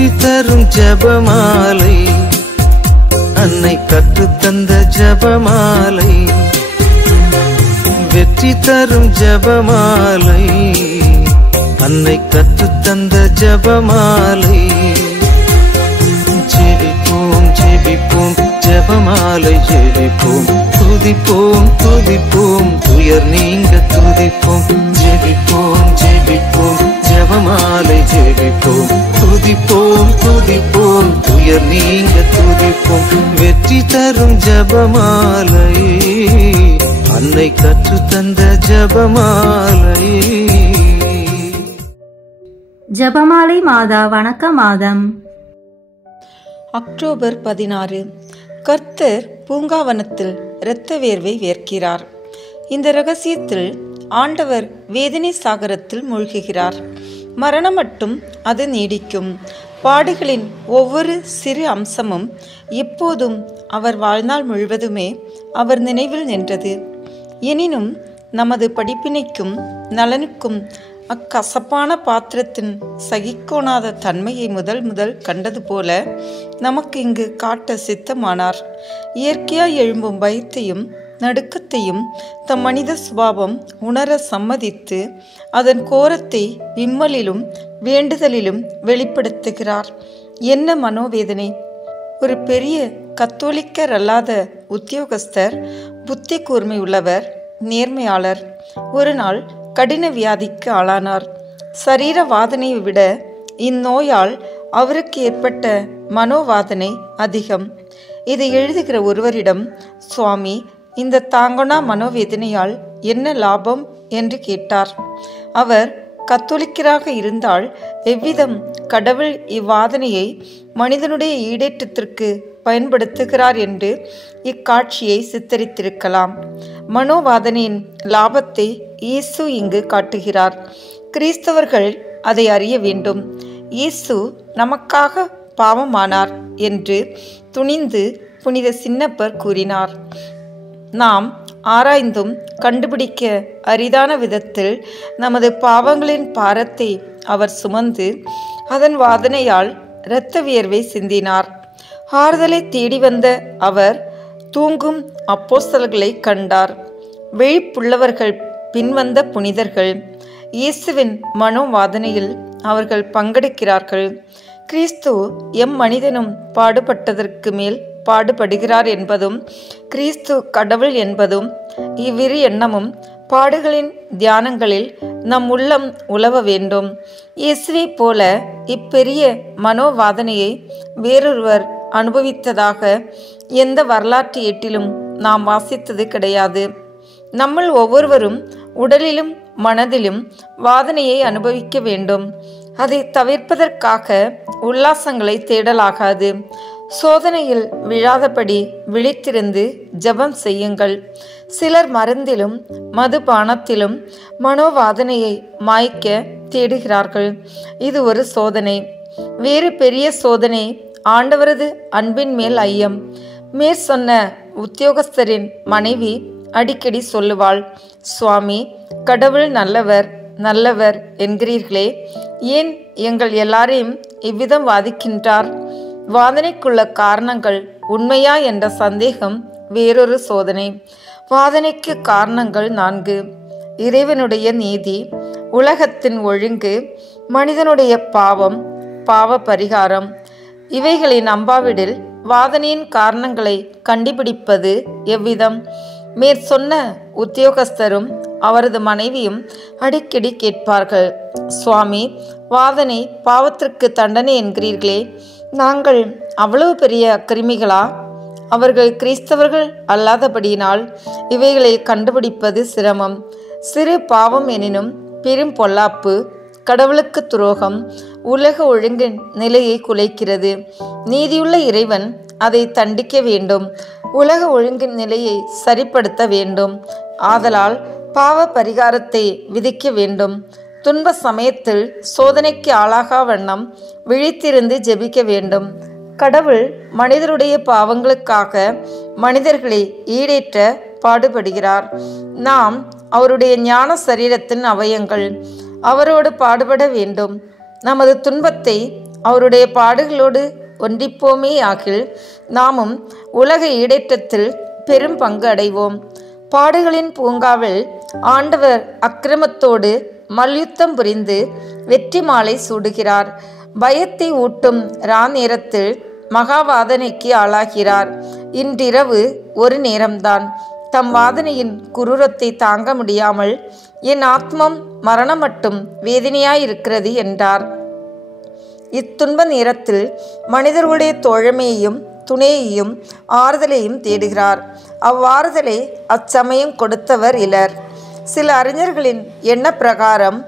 வெற்றி தரும் ஜெபமாலை, அன்னை கற்றுத்தந்த ஜெபமாலை. வெற்றி தரும் ஜெபமாலை, அன்னை கற்றுத்தந்த ஜெபமாலை. ஜெபிப்போம் ஜெபிப்போம் ஜெபமாலை ஜெபிப்போம், துதிப்போம் துதிப்போம் துயர் நீங்க துதிப்போம். ஜெபிப்போம் ஜெபிப்போம் ஜெபமாலை ஜெபிப்போம், துதிப்போம் துதிப்போம் துயர் நீங்க துதிப்போம். வெற்றி தரும் ஜெபமாலை, அன்னை கற்றுத்தந்த ஜெபமாலை. ஜெபமாலை மாதா வணக்க மாதம். அக்டோபர் 16. கர்த்தர் பூங்காவனத்தில் இரத்த வேர்வை வேர்க்கிறார். இந்த இரகசியத்தில் ஆண்டவர் வேதனை சாகரத்தில் மூழ்குகிறார். மரணம் மட்டும் அது நீடிக்கும். பாடுகளின் ஒவ்வொரு சிறு அம்சமும் எப்போதும் அவர் வாழ்நாள் முழுவதுமே அவர் நினைவில் நின்றது. எனினும் நமது படிப்பினைக்கும் நலனுக்கும் அக்கசப்பான பாத்திரத்தின் சகிக்கோணாத தன்மையை முதல் கண்டது போல நமக்கு இங்கு காட்ட சித்தமானார். இயற்கையாய் எழும்பும் பயத்தையும் நடுக்கத்தையும் தம் மனித சுபாவம் உணர சம்மதித்து அதன் கோரத்தை விம்மலிலும் வேண்டுதலிலும் வெளிப்படுத்துகிறார். என்ன மனோவேதனை! ஒரு பெரிய கத்தோலிக்கர் அல்லாத உத்தியோகஸ்தர், புத்தி கூர்மை உள்ளவர், நேர்மையாளர், ஒரு நாள் கடின வியாதிக்கு ஆளானார். சரீர வாதனையை விட இந்நோயால் அவருக்கு ஏற்பட்ட மனோவாதனை அதிகம். இதை எழுதுகிற ஒருவரிடம், சுவாமி, இந்த தாங்கொணா மனோவேதனையால் என்ன லாபம் என்று கேட்டார். அவர் கத்தோலிக்கராக இருந்தால் எவ்விதம் கடவுள் இவ்வாதனையை மனிதனுடைய ஈடேற்றத்திற்கு பயன்படுத்துகிறார் என்று இக்காட்சியை சித்தரித்திருக்கலாம். மனோவாதனையின் லாபத்தை இயேசு இங்கு காட்டுகிறார். கிறிஸ்தவர்கள் அதை அறிய வேண்டும். இயேசு நமக்காக பாவமானார் என்று துணிந்து புனித சின்னப்பர் கூறினார். நாம் ஆராய்ந்தும் கண்டுபிடிக்க அரிதான விதத்தில் நமது பாவங்களின் பாரத்தை அவர் சுமந்து அதன் வாதனையால் இரத்த வியர்வை சிந்தினார். ஆறுதலை தேடி வந்த அவர் தூங்கும் அப்போஸ்தலர்களை கண்டார். விழிப்புள்ளவர்கள் பின்வந்த புனிதர்கள். இயேசுவின் மனோவாதனையில் அவர்கள் பங்கெடுக்கிறார்கள். கிறிஸ்து எம் மனிதனும் பாடுபட்டதற்கு மேல் பாடுபடுகிறார் என்பதும் கிறிஸ்து கடவுள் என்பதும் இவ்விரு எண்ணமும் பாடுகளின் தியானங்களில் நம் உள்ளம் உலவ வேண்டும். இயேசுவை போல இப்பெரிய மனோவாதனையை வேறொருவர் அனுபவித்ததாக எந்த வரலாற்று ஏட்டிலும் நாம் வாசித்தது கிடையாது. நம்மள் ஒவ்வொருவரும் உடலிலும் மனதிலும் வாதனையை அனுபவிக்க வேண்டும். அதை தவிர்ப்பதற்காக உல்லாசங்களை தேடலாகாது. சோதனையில் விழாதபடி விழித்திருந்து ஜெபம் செய்யுங்கள். சிலர் மருந்திலும் மதுபானத்திலும் மனோவாதனையை மாய்க்க தேடுகிறார்கள். இது ஒரு சோதனை. வேறு பெரிய சோதனை ஆண்டவரது அன்பின் மேல் ஐயம். மேற்சொன்ன உத்தியோகஸ்தரின் மனைவி அடிக்கடி சொல்லுவாள், சுவாமி, கடவுள் நல்லவர் நல்லவர் என்கிறீர்களே, ஏன் எங்கள் எல்லாரையும் இவ்விதம் வாதிக்கின்றார்? வாதனைக்குள்ள காரணங்கள் உண்மையா என்ற சந்தேகம் வேறொரு சோதனை. வாதனைக்கு காரணங்கள் 4: இறைவனுடைய நீதி, உலகத்தின் ஒழுங்கு, மனிதனுடைய பாவம், பாவ பரிகாரம். இவைகளை நம்பாவிடில் வாதனையின் காரணங்களை கண்டுபிடிப்பது எவ்விதம்? மேற்சொன்ன உத்தியோகஸ்தரும் அவரது மனைவியும் அடிக்கடி கேட்பார்கள், சுவாமி, வாதனை பாவத்திற்கு தண்டனை என்கிறீர்களே, நாங்கள் அவ்வளவு பெரிய கிருமிகளா? அவர்கள் கிறிஸ்தவர்கள் அல்லாதபடியினால் இவைகளை கண்டுபிடிப்பது சிரமம். சிறு பாவம் எனினும் பெரும் பொல்லாப்பு, கடவுளுக்கு துரோகம், உலக ஒழுங்கின் நிலையை குலைக்கிறது. நீதியுள்ள இறைவன் அதை தண்டிக்க வேண்டும். உலக ஒழுங்கின் நிலையை சரிப்படுத்த வேண்டும். ஆதலால் பாவ பரிகாரத்தை விதிக்க வேண்டும். துன்ப சமயத்தில் சோதனைக்கு ஆளாகா வண்ணம் விழித்திருந்து ஜெபிக்க வேண்டும். கடவுள் மனிதருடைய பாவங்களுக்காக மனிதர்களை ஈடேற்ற பாடுபடுகிறார். நாம் அவருடைய ஞான சரீரத்தின் அவயங்கள். அவரோடு பாடுபட வேண்டும். நமது துன்பத்தை அவருடைய பாடுகளோடு ஒன்றிப்போமே ஆகில் நாமும் உலக ஈடேற்றத்தில் பெரும் பங்கு அடைவோம். பாடுகளின் பூங்காவில் ஆண்டவர் அக்கிரமத்தோடு மல்யுத்தம் புரிந்து வெற்றி மாலை சூடுகிறார். பயத்தை ஊட்டும் நேரத்தில் மகாவாதனைக்கு ஆளாகிறார். இன்றிரவு ஒரு நேரம்தான். தம் வாதனையின் குரூரத்தை தாங்க முடியாமல் என் ஆத்மம் மரணம் மட்டும் வேதனையாயிருக்கிறது என்றார். இத்துன்ப நேரத்தில் மனிதர்களுடைய தோழமையையும் துணையையும் ஆறுதலையும் தேடுகிறார். அவ்வாறுதலை அச்சமயம் கொடுத்தவர் இலர். சில அறிஞர்களின் எண்ண பிரகாரம்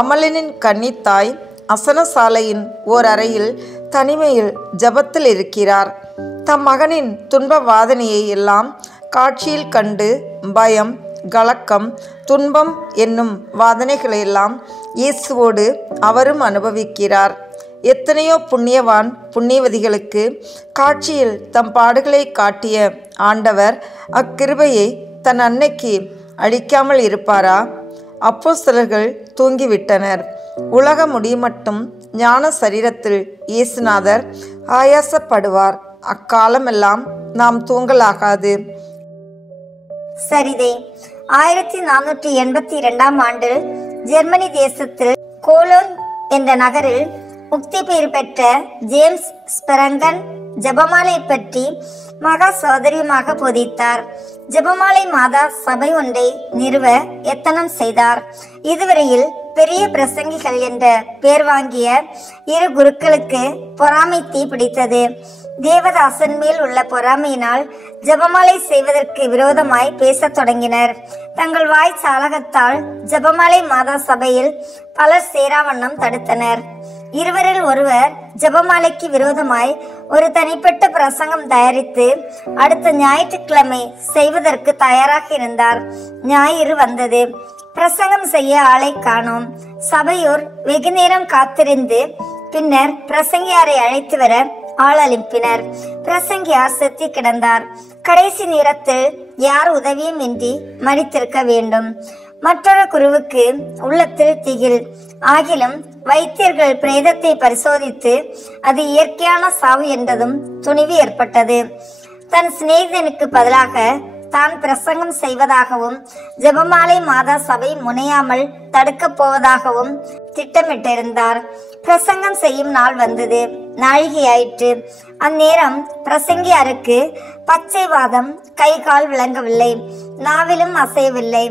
அமலனின் கன்னித்தாய் அசனசாலையின் ஓர் அறையில் தனிமையில் ஜபத்தில் இருக்கிறார். தம் மகனின் துன்ப வாதனையை எல்லாம் காட்சியில் கண்டு பயம், கலக்கம், துன்பம் என்னும் வாதனைகளையெல்லாம் இயேசுவோடு அவரும் அனுபவிக்கிறார். எத்தனையோ புண்ணியவான் புண்ணியவதிகளுக்கு காட்சியில் தம் பாடுகளை காட்டிய ஆண்டவர் அக்கிருபையை தன் அன்னைக்கு அளிக்காமல் இருப்பாரா? அப்போஸ்தலர்கள் தூங்கிவிட்டனர். உலகம் முடியுமட்டும் ஞான சரீரத்தில் இயேசுநாதர் ஆயாசப்படுவார். அக்காலமெல்லாம் நாம் தூங்கலாகாது. சரிதே. 1482 ஆண்டில் ஜெர்மனி தேசத்தில் கோலோன் என்ற நகரில் முக்தி பேர் பெற்ற ஜேம்ஸ் ஸ்பெரங்கன் ஜெபமாலை பற்றி மகா சௌதரியமாக போதித்தார். ஜெபமாலை மாதா சபை ஒன்றை நிறுவ எத்தனம் செய்தார். இதுவரையில் பெரிய பிரசங்கிகள் என்ற பெயர் வாங்கிய இரு குருக்களுக்கு பொறாமை தீ பிடித்தது. தேவதாசன் மேல் உள்ள பொறாமையினால் ஜெபமாலை செய்வதற்கு விரோதமாய் பேசத் தொடங்கினர். தங்கள் வாய் சாலகத்தால் ஜெபமாலை மாதா சபையில் பலர் சேராவண்ணம் தடுத்தனர். இருவரில் ஒருவர் ஜெபமாலைக்கு விரோதமாய் ஒரு தனிப்பட்ட பிரசங்கம் தயாரித்து அடுத்த ஞாயிற்றுக்கிழமை செய்வதற்கு தயாராக இருந்தார். ஞாயிறு வந்தது. பிரசங்கம் செய்ய ஆளை காணோம். சபையோர் வெகு நேரம் காத்திருந்து பின்னர் பிரசங்கியாரை அழைத்து வர ஆள் அனுப்பினர். பிரசங்கியார் செத்தி கிடந்தார். கடைசி நேரத்தில் யார் உதவியும் இன்றி மறித்திருக்க வேண்டும். மற்றொரு குருவுக்கு உள்ளத்தில் திகில். ஆகிலும் வைத்தியர்கள் பிரேதத்தை பரிசோதித்து அது இயற்கையான சாவு என்றதும் துணிவு ஏற்பட்டது. தன் சிநேகிதனுக்கு பதிலாக தான் பிரசங்கம் செய்வதாகவும் ஜெபமாலை மாதா சபை முனையாமல் தடுக்கப் போவதாகவும் திட்டமிட்டிருந்தார். பிரசங்கம் செய்யும் நாள் வந்தது. நாழிகையாயிற்று. அந்நேரம் பிரசங்கியாருக்கு பச்சைவாதம், கை கால் விளங்கவில்லை, நாவிலும் அசையவில்லை.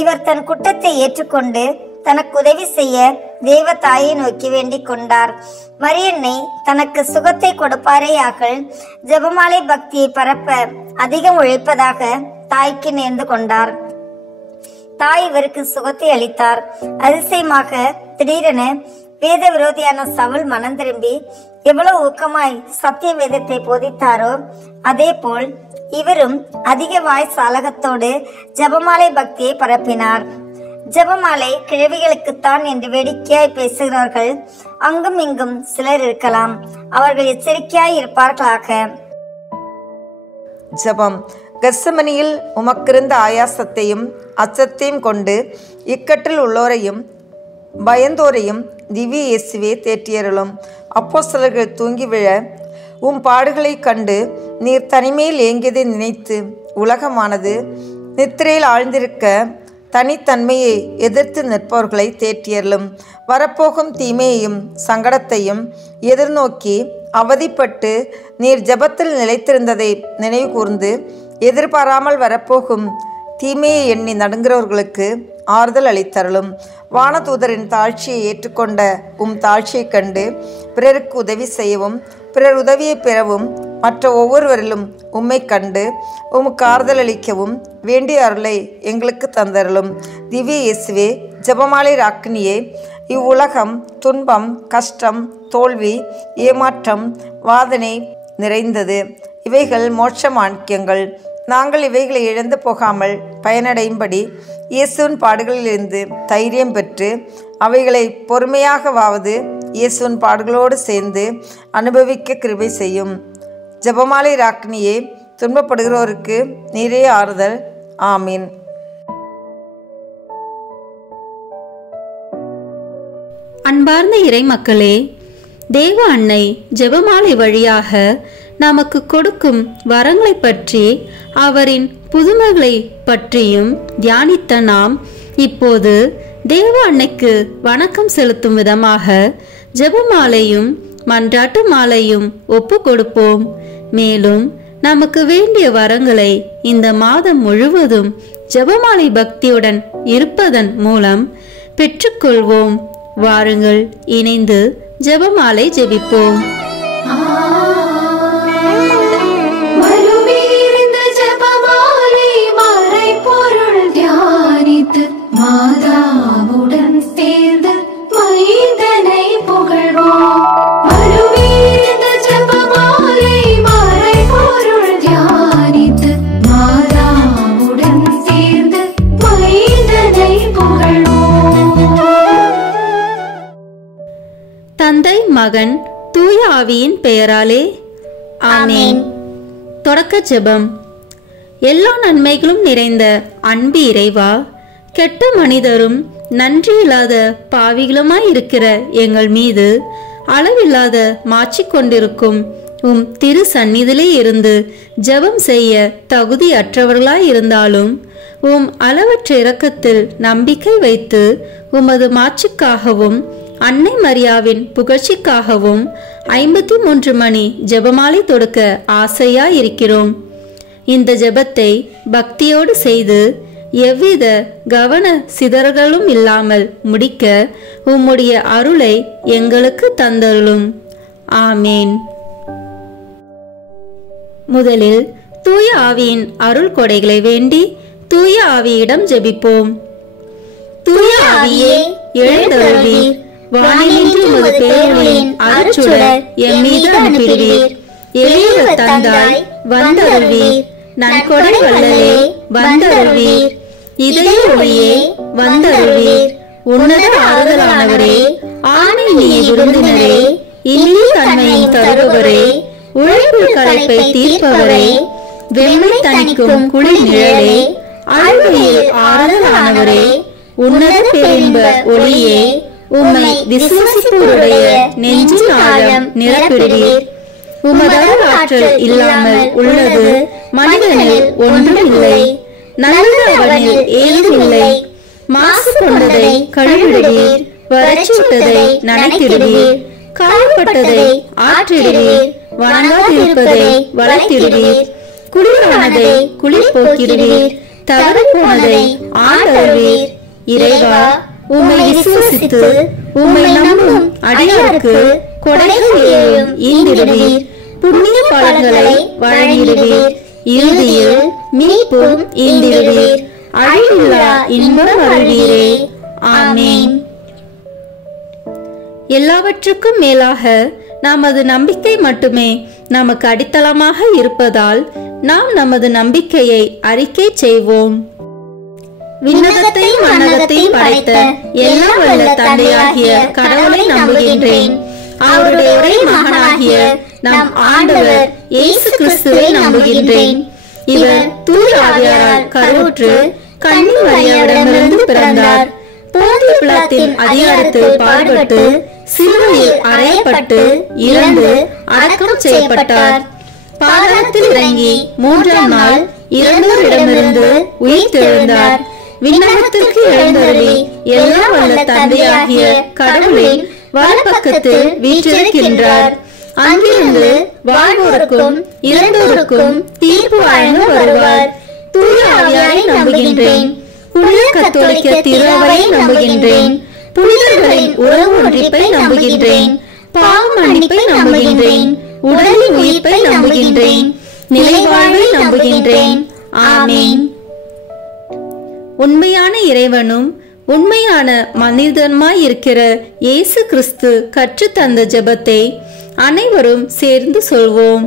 இவர் தன் குற்றத்தை ஏற்றுக்கொண்டு தனக்கு உதவி செய்ய தேவ தாயை நோக்கி வேண்டிக் கொண்டார். மரியன்னை தனக்கு சுகத்தை கொடுப்பாரேயாக்கள் ஜெபமாலை பக்தியை பரப்ப அதிகம் உழைப்பதாக தாய்க்கு நேர்ந்து கொண்டார். தாய் இவருக்கு சுகத்தை அளித்தார். அதிசயமாக திடீரென வேத விரோதியான சவுல் மனம் திரும்பி எவ்வளவு ஊக்கமாய் சத்திய வேதத்தை போதித்தாரோ அதே போல் இவரும் அதிக வாய் சாலகத்தோடு ஜெபமாலை பக்தியை பரப்பினார். ஜெபமாலை கிழவிகளுக்குத்தான் என்று வேடிக்கையாய் பேசுகிறார்கள். அங்கும் இங்கும் சிலர் இருக்கலாம். அவர்கள் எச்சரிக்கையாய் இருப்பார்களாக. ஜெபம். கெத்செமனியில் உமக்கிருந்த ஆயாசத்தையும் அச்சத்தையும் கொண்டு இக்கட்டில் உள்ளோரையும் பயந்தோரையும் திவ்ய இயேசுவே தேற்றியருளும். அப்போஸ்தலர்கள் தூங்கி விழ பாடுகளை கண்டு நீர் தனிமையில் ஏங்கியதை நினைத்து உலகமானது நித்திரையில் ஆழ்ந்திருக்க தனித்தன்மையை எதிர்த்து நிற்பவர்களை தேற்றியருளும். வரப்போகும் தீமையையும் சங்கடத்தையும் எதிர்நோக்கி அவதிப்பட்டு நீர் ஜெபத்தில் நிலைத்திருந்ததை நினைவு கூர்ந்து எதிர்பாராமல் வரப்போகும் தீமையை எண்ணி நடுங்கிறவர்களுக்கு ஆறுதல் அளித்தருளும். வானதூதரின் தாழ்ச்சியை ஏற்றுக்கொண்ட தாழ்ச்சியை கண்டு பிறருக்கு உதவி செய்யவும் பிறர் உதவியை பெறவும் மற்ற ஒவ்வொருவரிலும் உம்மை கண்டு உமக்கு ஆறுதல் அளிக்கவும் வேண்டிய அருளை எங்களுக்கு தந்தருளும். திவ்ய இயேசுவே, ஜெபமாலை ராக்கினியே, இவ்வுலகம் துன்பம், கஷ்டம், தோல்வி, ஏமாற்றம், வாதனை நிறைந்தது. இவைகள் மோட்ச மாணிக்கங்கள். நாங்கள் இவைகளை இழந்து போகாமல் பயனடையும்படி இயேசுவின் பாடுகளிலிருந்து தைரியம் பெற்று அவைகளை பொறுமையாகவாவது இயேசுவின் பாடுகளோடு சேர்ந்து அனுபவிக்க கிருபை செய்யும். ஜெபமாலை ராக்கினியே, துன்பப்படுகிறோருக்கு நீரே ஆறுதல். ஆமீன். அன்பார்ந்த இறை மக்களே, தேவ அன்னை ஜெபமாலை வழியாக நமக்கு கொடுக்கும் வரங்களை பற்றி அவரின் புதுமைகளை பற்றியும் தியானித்த நாம் இப்போது தேவ அன்னைக்கு வணக்கம் செலுத்தும் விதமாக ஜெபமாலையும் மன்றாட்டு மாலையும் ஒப்பு கொடுப்போம். மேலும் நமக்கு வேண்டிய வரங்களை இந்த மாதம் முழுவதும் ஜெபமாலை பக்தியுடன் இருப்பதன் மூலம் பெற்றுக்கொள்வோம். வாருங்கள், இணைந்து ஜெபமாலை ஜெபிப்போம். மாதாவுடன் சேர்ந்து மைந்தனை புகழ்வோம். ஜெபமாலை மறை பொருள் தியானித்து மாதாவுடன் சேர்ந்து மைந்தனை புகழ்வோம். தந்தை, மகன், தூய ஆவியின் பெயராலே ஆமென். தொடக்க ஜெபம். எல்லா நன்மைகளும் நிறைந்த அன்பு இறைவா, கெட்ட மனிதரும் நன்றியில்லாத பாவிகளுமாய் இருக்கிற எங்கள் மீது அளவில்லாத மாற்றிக் கொண்டிருக்கும் உம் திரு சந்நிதியிலே இருந்து ஜெபம் செய்ய தகுதி அற்றவர்களாய் இருந்தாலும் உம் அளவற்ற இரக்கத்தில் நம்பிக்கை வைத்து உமது மாட்சிக்காகவும் அன்னை மரியாவின் புகழ்ச்சிக்காகவும் 53 மணி ஜெபமாலை தொடுக்க ஆசையாய் இருக்கிறோம். இந்த ஜெபத்தை பக்தியோடு செய்து எவ்வித கவன சிதறல்களும் இல்லாமல் முடிக்க உம்முடைய அருளை எங்களுக்கு தந்தருளும். ஆமேன். முதலில் தூய ஆவியின் அருள் கொடைகளை வேண்டி தூய ஆவியிடம் ஜெபிப்போம். தூய ஆவியே, எழுந்தருள்வீர். வானினின்று உமது பேரொளியின் அருட்சுடர் எம் மீது அனுப்பிடுவீர். எளியவர் தந்தாய், வந்தருள்வீர். நன்கொடை வள்ளலே, வந்தருள்வீர். இதய ஒளியே, வந்தருள்வீர். உன்னத ஆறுதலானவரே, ஆணை நீ விருந்தினரே, இனிய தன்மையின் தருபவரே, உழைப்பு களைப்பை தீர்ப்பவரே, வெண்மை தணிக்கும் குளிர் நிழலே, அழுகையில் ஆறுதலானவரே, உன்னத பேரின்ப ஒளியே, உம்மை விசுவாசிப்போருடைய நெஞ்சின் ஆழம் நிரப்பிடுவீர். உமது ஆற்றல் இல்லாமல் உள்ளது மனிதனில் ஒன்றும் இல்லை. நல்ல அவனில் ஏதும் இல்லை. மாசு கொண்டதை கழுவிடுவீர். வறட்சிட்டதை நனைத்திடுவீர். காயப்பட்டதை ஆற்றிடுவீர். வணங்காதிருப்பதை வளர்த்திடுவீர். குளிரானதை குளிர் போக்கிடுவீர். தவறு போனதை ஆண்டருள்வீர். இறைவா, உம்மை விசுவசித்து உம்மை நம்பும் அடியாருக்கு கொடைகளையும் ஈந்திடுவீர். புண்ணிய பலன்களை வழங்கிடுவீர். இறுதியில் மீட்பும் ஈந்திடுவீர். அழிவில்லா இன்பம் அருள்வீரே. ஆமேன். எல்லாவற்றுக்கும் மேலாக நமது நம்பிக்கை மட்டுமே நமக்கு அடித்தளமாக இருப்பதால் நாம் நமது நம்பிக்கையை அறிக்கை செய்வோம். விண்ணகத்தையும் மண்ணகத்தையும் படைத்த எல்லாம் வல்ல தந்தையாகிய கடவுளை நம்புகின்றேன். அவருடைய ஒரே மகனாகிய நம் ஆண்டவர் இயேசு கிறிஸ்துவை நம்புகின்றேன். இவர் தூய ஆவியாரால் கருவுற்று கன்னி மரியாவிடமிருந்து பிறந்தார். போந்திய பிலாத்தின் அதிகாரத்தில் பாடுபட்டு சிலுவையில் அறையப்பட்டு இறந்து அடக்கம் செய்யப்பட்டார். பாதாளத்தில் இறங்கி 3ஆம் நாள் இறந்தோரிடமிருந்து உயிர் தெழுந்தார். விண்ணகத்திற்கு எழுந்தருளி எல்லாம் வல்ல தந்தையாகிய கடவுளின் வலப்பக்கத்தில் வீற்றிருக்கின்றார். அங்கிருந்து வாழ்வோருக்கும் இறந்தோருக்கும் தீர்ப்பு வழங்க வருவார். தூய ஆவியாரை நம்புகின்றேன். புனித கத்தோலிக்க திருஅவையை நம்புகின்றேன். புனிதர்களின் உறவு ஒன்றிப்பை நம்புகின்றேன். பாவ மன்னிப்பை நம்புகின்றேன். உடலின் உயிர்ப்பை நம்புகின்றேன். நிலைவாழ்வை நம்புகின்றேன். ஆமேன். உண்மையான இறைவனும் உண்மையான மனிதனுமாய் இருக்கிற இயேசு கிறிஸ்து கற்றுத்தந்த ஜெபத்தை அனைவரும் சேர்ந்து சொல்வோம்.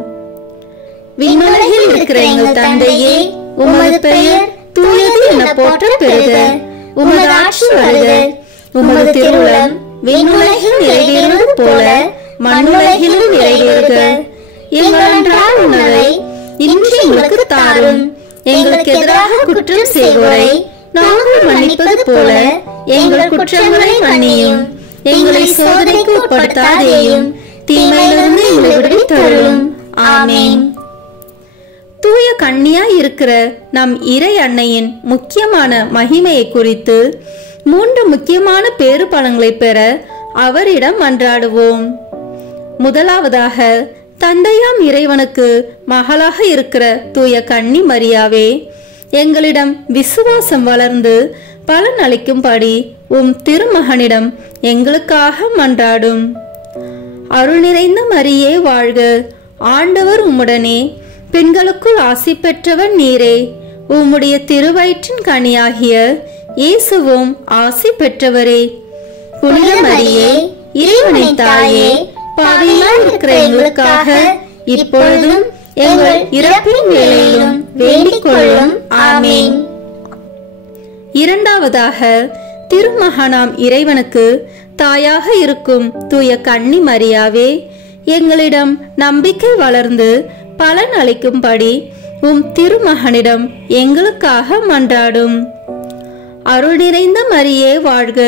விண்ணுலகில் இருக்கிற எங்கள் தந்தையே, உமது பெயர் தூயது என போற்ற பெறுக. உமது ஆட்சி வருக. உமது திருவுளம் விண்ணுலகில் நிறைவேறுவது போல மண்ணுலகிலும் நிறைவேறுக. எங்கள் அன்றாட உணவை இன்று எங்களுக்கு தாரும். எங்களுக்கு எதிராக குற்றம் செய்வோரை நாங்கள் மன்னிப்பது போல எங்கள் குற்றங்களை மன்னியும். எங்களை சோதனைக்கு உட்படுத்தாதேயும், தீமையிலிருந்து எங்களை விடுவித்தருளும். ஆமென். தூய கன்னியாய் இருக்கிற நம் இறை அன்னையின் முக்கியமான மகிமையை குறித்து 3 முக்கியமான பேறு பலன்களை பெற அவரிடம் மன்றாடுவோம். முதலாவதாக, தந்தையாம் இறைவனுக்கு மகளாக இருக்கிற தூய கன்னி மரியாவே, எங்களிடம் விசுவாசம் வளர்ந்து பலன் அளிக்கும்படி உம் திருமகனிடம் எங்களுக்காக மன்றாடும். அருள் நிறைந்த மரியே வாழ்க, ஆண்டவர் உம்முடனே, பெண்களுக்குள் ஆசி பெற்றவர் நீரே, உம்முடைய திருவயிற்றின் கனியாகிய இயேசுவும் ஆசி பெற்றவரே. புனித மரியே, இறைவனின் தாயே, பாவிகளாய் இருக்கிற எங்களுக்காக இப்பொழுதும் எங்கள் இறப்பின் வேளையிலும் வேண்டிக் கொள்ளும். ஆமென். இரண்டாவதாக, திருமகனாம் இறைவனுக்கு தாயாக இருக்கும் தூய கன்னி மரியாவே, எங்களிடம் நம்பிக்கை வளர்ந்து பலன் அளிக்கும்படி உம் திருமகனிடம் எங்களுக்காக மன்றாடும். அருள் நிறைந்த மரியே வாழ்க,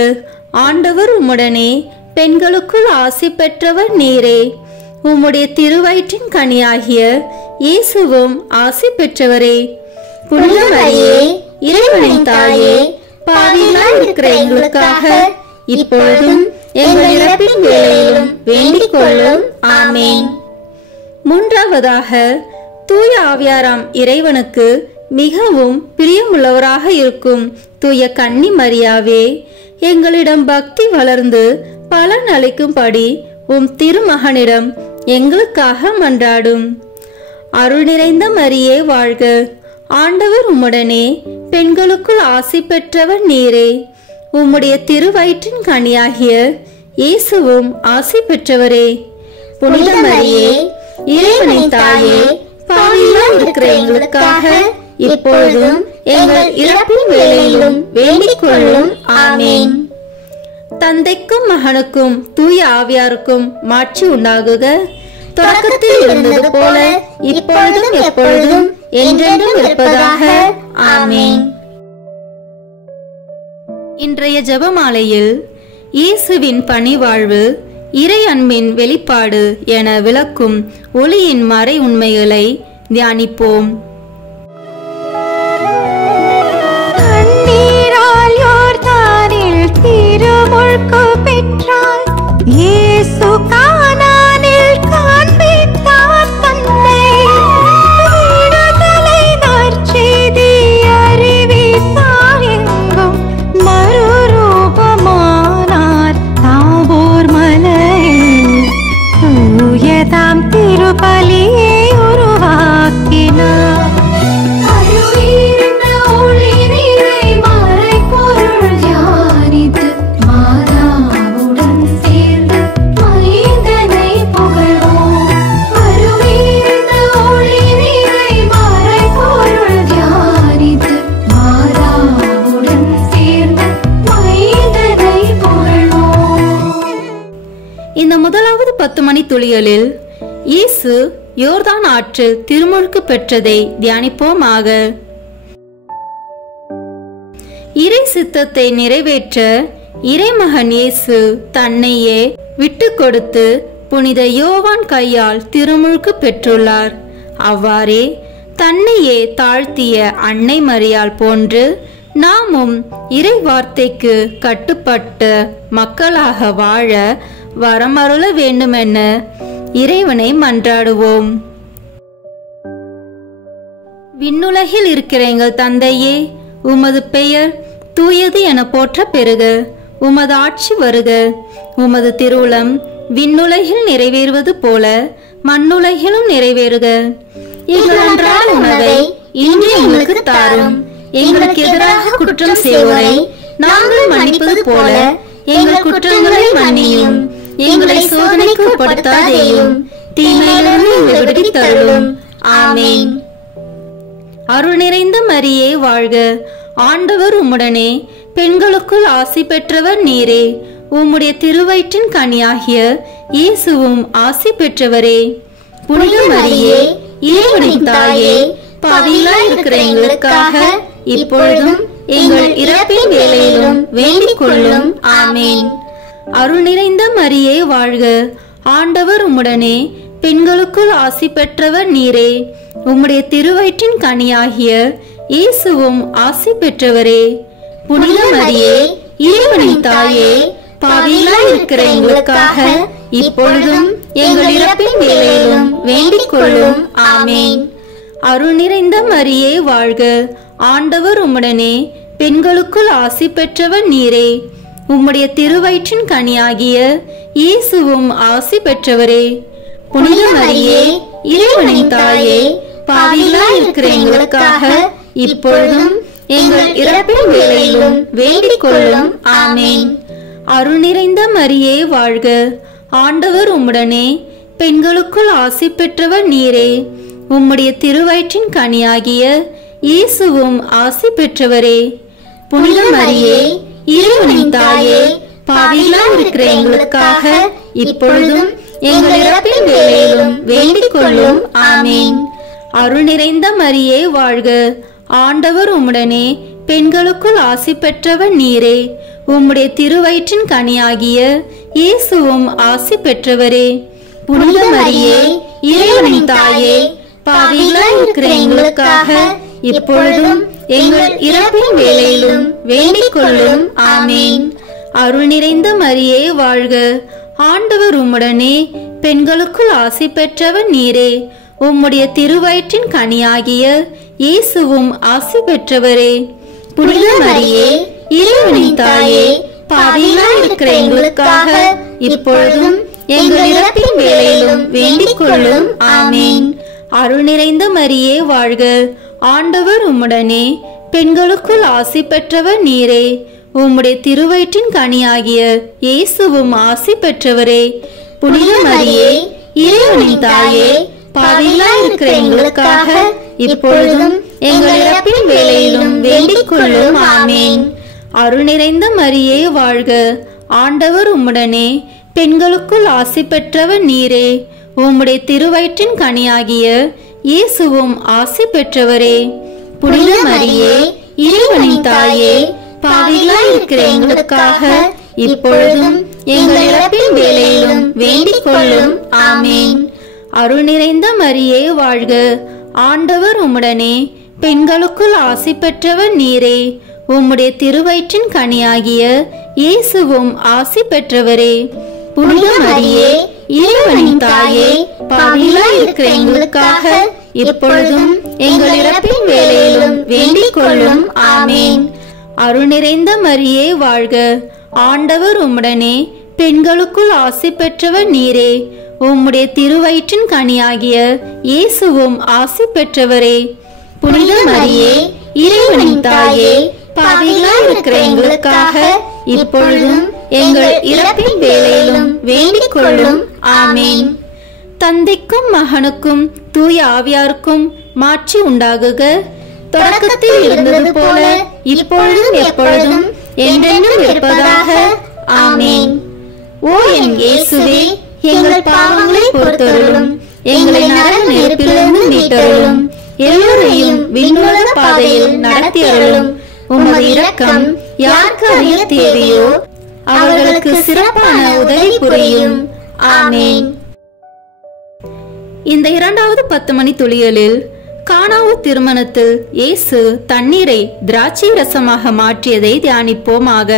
ஆண்டவர் உம்முடனே, பெண்களுக்குள் ஆசி பெற்றவர் நீரே, உம்முடைய திருவயிற்றின் கனியாகிய இயேசுவும் ஆசி பெற்றவரே. புனித மரியே, இறைவனின் தாயே, பாவிகளாய் இருக்கிற எங்களுக்காக இப்பொழுதும் எங்கள் இறப்பின் வேளையிலும் வேண்டிக் கொள்ளும். ஆமென். மூன்றாவதாக, தூய ஆவியாராம் இறைவனுக்கு மிகவும் பிரியமுள்ளவராக இருக்கும் தூய கன்னி மரியாவே, எங்களிடம் பக்தி வளர்ந்து பலன் அளிக்கும்படி உம் திருமகனிடம் எங்களுக்காக மன்றாடும். அருள் நிறைந்த மரியே வாழ்க, ஆண்டவர் உம்முடனே, பெண்களுக்குள் ஆசி பெற்றவர் நீரே, உம்முடைய திருவயிற்றின் கனியாகிய இயேசுவும் ஆசி பெற்றவரே. புனித மரியே, இறைவனின் தாயே, பாவிகளாய் இருக்கிற எங்களுக்காக இப்பொழுதும் எங்கள் இறப்பின் வேளையிலும் வேண்டிக் கொள்ளும். ஆமென். தந்தைக்கும் மகனுக்கும் தூய ஆவியாருக்கும் மாட்சி உண்டாகுக. தொடக்கத்தில் இருந்தது போல இப்பொழுதும் எப்பொழுதும் என்றென்றும் இருப்பதாக. ஆமென். இன்றைய ஜெபமாலையில் இயேசுவின் பணிவாழ்வு, இறை அன்பின் வெளிப்பாடு என விளக்கும் ஒளியின் மறை உண்மைகளை தியானிப்போம். கண்ணீரால் யோர்தானில் திருமுழுக்கு பெற்றார். இயேசு கானானில் காண்பித்தார் தன்னை. விடுதலை நற்செய்தி அறிவித்தார். எங்கும் மறுரூபமானார் தாபோர் மலையில். தூயதாம் திருபலியை உருவாக்கினார். இந்த முதலாவது 10 மணி துளிகளில் இயேசு யோர்தான் ஆற்றில் திருமுழுக்கு பெற்றதை தியானிப்போமாக. இறை சித்தத்தை நிறைவேற்ற இறைமகன் இயேசு தன்னையே விட்டு கொடுத்து புனித யோவான் கையால் திருமுழுக்கு பெற்றுள்ளார். அவ்வாறே தன்னையே தாழ்த்திய அன்னை மரியாள் போன்று நாமும் இறை வார்த்தைக்கு கட்டுப்பட்ட மக்களாக வாழ வரமருள வேண்டுமென இறைவனை மன்றாடுவோம். விண்ணுலகில் இருக்கிற எங்கள் தந்தையே, உமது பெயர் தூயது என போற்ற பெறுக. உமது ஆட்சி வருக. உமது திருவுளம் விண்ணுலகில் நிறைவேறுவது போல மண்ணுலகிலும் நிறைவேறுக. எங்கள் அன்றாட உணவை இன்று எங்களுக்கு தாரும். எங்களுக்கு எதிராக குற்றம் செய்வோரை நாங்கள் மன்னிப்பது போல எங்கள் குற்றங்களை மன்னியும். எங்களை சோதனைக்கு உட்படுத்தாதேயும், தீமையிலிருந்து எங்களை விடுவித்தருளும். ஆமென். அருள் நிறைந்த மரியே வாழ்க, ஆண்டவர் உம்முடனே, பெண்களுக்குள் ஆசி பெற்றவர் நீரே, உம்முடைய திருவயிற்றின் கனியாகிய இயேசுவும் ஆசி பெற்றவரே. புனித மரியே, இறைவனின் தாயே, பாவிகளாய் இருக்கிற எங்களுக்காக இப்பொழுதும் எங்கள் இறப்பின் வேளையிலும் வேண்டிக் கொள்ளும். ஆமென். அருள் நிறைந்த மரியே வாழ்க, ஆண்டவர் உம்முடனே, பெண்களுக்குள் ஆசி பெற்றவர் நீரே. உம்முடைய திருவயிற்றின் கனியாகிய இயேசுவும் ஆசி பெற்றவரே. புனித மரியே, இறைவனின் தாயே, பாவிகளாய் இருக்கிற எங்களுக்காக இப்பொழுதும் எங்கள் இறப்பின் வேளையிலும் வேண்டிக் கொள்ளும். ஆமேன். அருள் நிறைந்த மரியே வாழ்க. ஆண்டவர் உம்முடனே, பெண்களுக்குள் ஆசி பெற்றவர் நீரே. உம்முடைய திருவயிற்றின் கனியாகிய இயேசுவும் ஆசி பெற்றவரே. புனித மரியே, இறைவனின் தாயே, பாவிகளாய் இருக்கிற எங்களுக்காக இப்பொழுதும் எங்கள் இறப்பின் வேளையிலும் வேண்டிக் கொள்ளும். ஆமேன். அருள் நிறைந்த மரியே வாழ்க. ஆண்டவர் உம்முடனே, பெண்களுக்குள் ஆசி பெற்றவர் நீரே. உம்முடைய திருவயிற்றின் கனியாகிய இயேசுவும் ஆசி பெற்றவரே. புனித மரியே, இறைவனின் தாயே, பாவிகளாய் இருக்கிற எங்களுக்காக இப்பொழுதும் எங்கள் இறப்பின் வேளையிலும் வேண்டிக் கொள்ளும். ஆமேன். அருள் நிறைந்த மரியே வாழ்க. ஆண்டவர் உம்முடனே, பெண்களுக்குள் ஆசி பெற்றவர் நீரே. உம்முடைய திருவயிற்றின் கனியாகிய இயேசுவும் ஆசி பெற்றவரே. புனித மரியே, இறைவனின் தாயே, பாவிகளாய் இருக்கிற எங்களுக்காக இப்பொழுதும் எங்கள் இறப்பின் வேளையிலும் வேண்டிக் கொள்ளும். ஆமேன். அருள் நிறைந்த மரியே வாழ்க. ஆண்டவர் உம்முடனே, பெண்களுக்குள் ஆசி பெற்றவர் நீரே. உம்முடைய திருவயிற்றின் கனியாகிய இயேசுவும் ஆசி பெற்றவரே. புனித மரியே, இறைவனின் தாயே, பாவிகளாய் இருக்கிற எங்களுக்காக இப்பொழுதும் எங்கள் இறப்பின் வேளையிலும் வேண்டிக் கொள்ளும். ஆமேன். அருள் நிறைந்த மரியே வாழ்க. ஆண்டவர் உம்முடனே, பெண்களுக்குள் ஆசி பெற்றவர் நீரே. உம்முடைய திருவயிற்றின் கனியாகிய இயேசுவும் ஆசி பெற்றவரே. புனித மரியே, இறைவனின் தாயே, பாவிகளாய் இருக்கிற எங்களுக்காக இப்பொழுதும் எங்கள் இறப்பின் வேளையிலும் வேண்டிக் கொள்ளும். ஆமேன். அருள் நிறைந்த மரியே வாழ்க. ஆண்டவர் உம்முடனே, பெண்களுக்குள் ஆசி பெற்றவர் நீரே. உம்முடைய திருவயிற்றின் கனியாகிய இயேசுவும் ஆசி பெற்றவரே. புனித மரியே, இறைவனின் தாயே, பாவிகளாய் இருக்கிற எங்களுக்காக இப்பொழுதும் எங்கள் இறப்பின் வேளையிலும் வேண்டிக் கொள்ளும். ஆமேன். அருள் நிறைந்த மரியே வாழ்க. ஆண்டவர் உம்முடனே, பெண்களுக்குள் ஆசி பெற்றவர் நீரே. உம்முடைய திருவயிற்றின் கனியாகிய இயேசுவும் ஆசி பெற்றவரே. புனித மரியே, இறைவனின் தாயே, பாவிகளாய் இருக்கிற எங்களுக்காக இப்பொழுதும் எங்கள் இறப்பின் வேளையிலும் வேண்டிக் கொள்ளும். ஆமேன். அருள் நிறைந்த மரியே வாழ்க. ஆண்டவர் உம்முடனே, பெண்களுக்குள் ஆசி பெற்றவர் நீரே. உம்முடைய திருவயிற்றின் கனியாகிய இயேசுவும் ஆசி பெற்றவரே. புனித மரியே, இறைவனின் தாயே, பாவிகளாய் இருக்கிற எங்களுக்காக இப்பொழுதும் எங்கள் இறப்பின் வேளையிலும் வேண்டிக் கொள்ளும். ஆமேன். தந்தைக்கும் மகனுக்கும் தூய ஆவியாருக்கும் மாட்சி உண்டாகுக. தொடக்கத்தில் இருந்தது போல இப்பொழுதும் எப்பொழுதும் என்றென்றும் இருப்பதாக. ஆமேன். ஓ என் இயேசுவே, எங்கள் பாவங்களை பொறுத்தருளும். எங்களை நரக நெருப்பிலிருந்து மீட்டருளும். எல்லோரையும் விண்ணுலக பாதையில் நடத்தி அருளும். உமது இரக்கம் யாருக்கு அறிய தேவையோ அவர்களுக்கு சிறப்பான உதவி புரியும். ஆமேன். இந்த இரண்டாவது 10 மணி துளிகளில் கானாவூர் திருமணத்தில் இயேசு தண்ணீரை திராட்சை ரசமாக மாற்றியதை தியானிப்போமாக.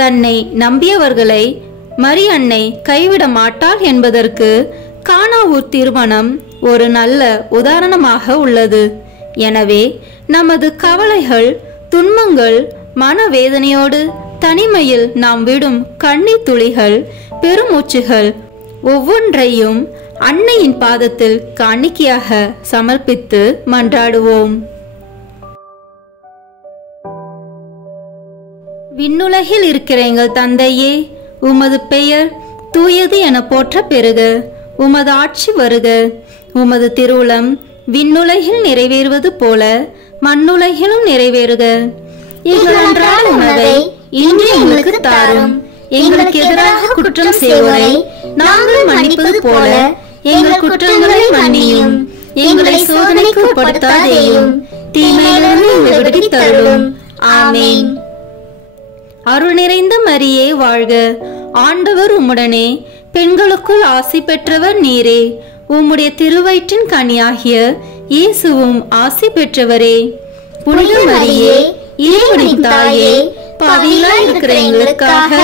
தன்னை நம்பியவர்களை மரியன்னை கைவிட மாட்டாள் என்பதற்கு கானாவூர் திருமணம் ஒரு நல்ல உதாரணமாக உள்ளது. எனவே நமது கவலைகள், துன்பங்கள், மனவேதனையோடு தனிமையில் நாம் விடும் கண்ணீர் துளிகள், பெருமூச்சுகள் ஒவ்வொன்றையும் அன்னையின் பாதத்தில் காணிக்கையாக சமர்ப்பித்து மன்றாடுவோம். விண்ணுலகில் இருக்கிற எங்கள் தந்தையே, உமது பெயர் தூயது என போற்ற பெறுக. உமது ஆட்சி வருக. உமது திருவுளம் விண்ணுலகில் நிறைவேறுவது போல மண்ணுலகிலும் நிறைவேறுக. எங்கள் அன்றாட உணவை இன்று எங்களுக்கு தாரும். எங்களுக்கு எதிராக குற்றம் செய்வோரை நாங்கள் மன்னிப்பது போல எங்கள் குற்றங்களை மன்னியும். எங்களை சோதனைக்கு உட்படுத்தாதேயும், தீமையிலிருந்து எங்களை விடுவித்தருளும். ஆமேன். அருள் நிறைந்த மரியே வாழ்க. ஆண்டவர் உம்முடனே பெண்களுக்குள் ஆசி பெற்றவர் நீரே. உம்முடைய திருவயிற்றின் கனியாகிய இயேசுவும் ஆசி பெற்றவரே. புனித மரியே, இறைவனின் தாயே, பாவிகளாய் இருக்கிற எங்களுக்காக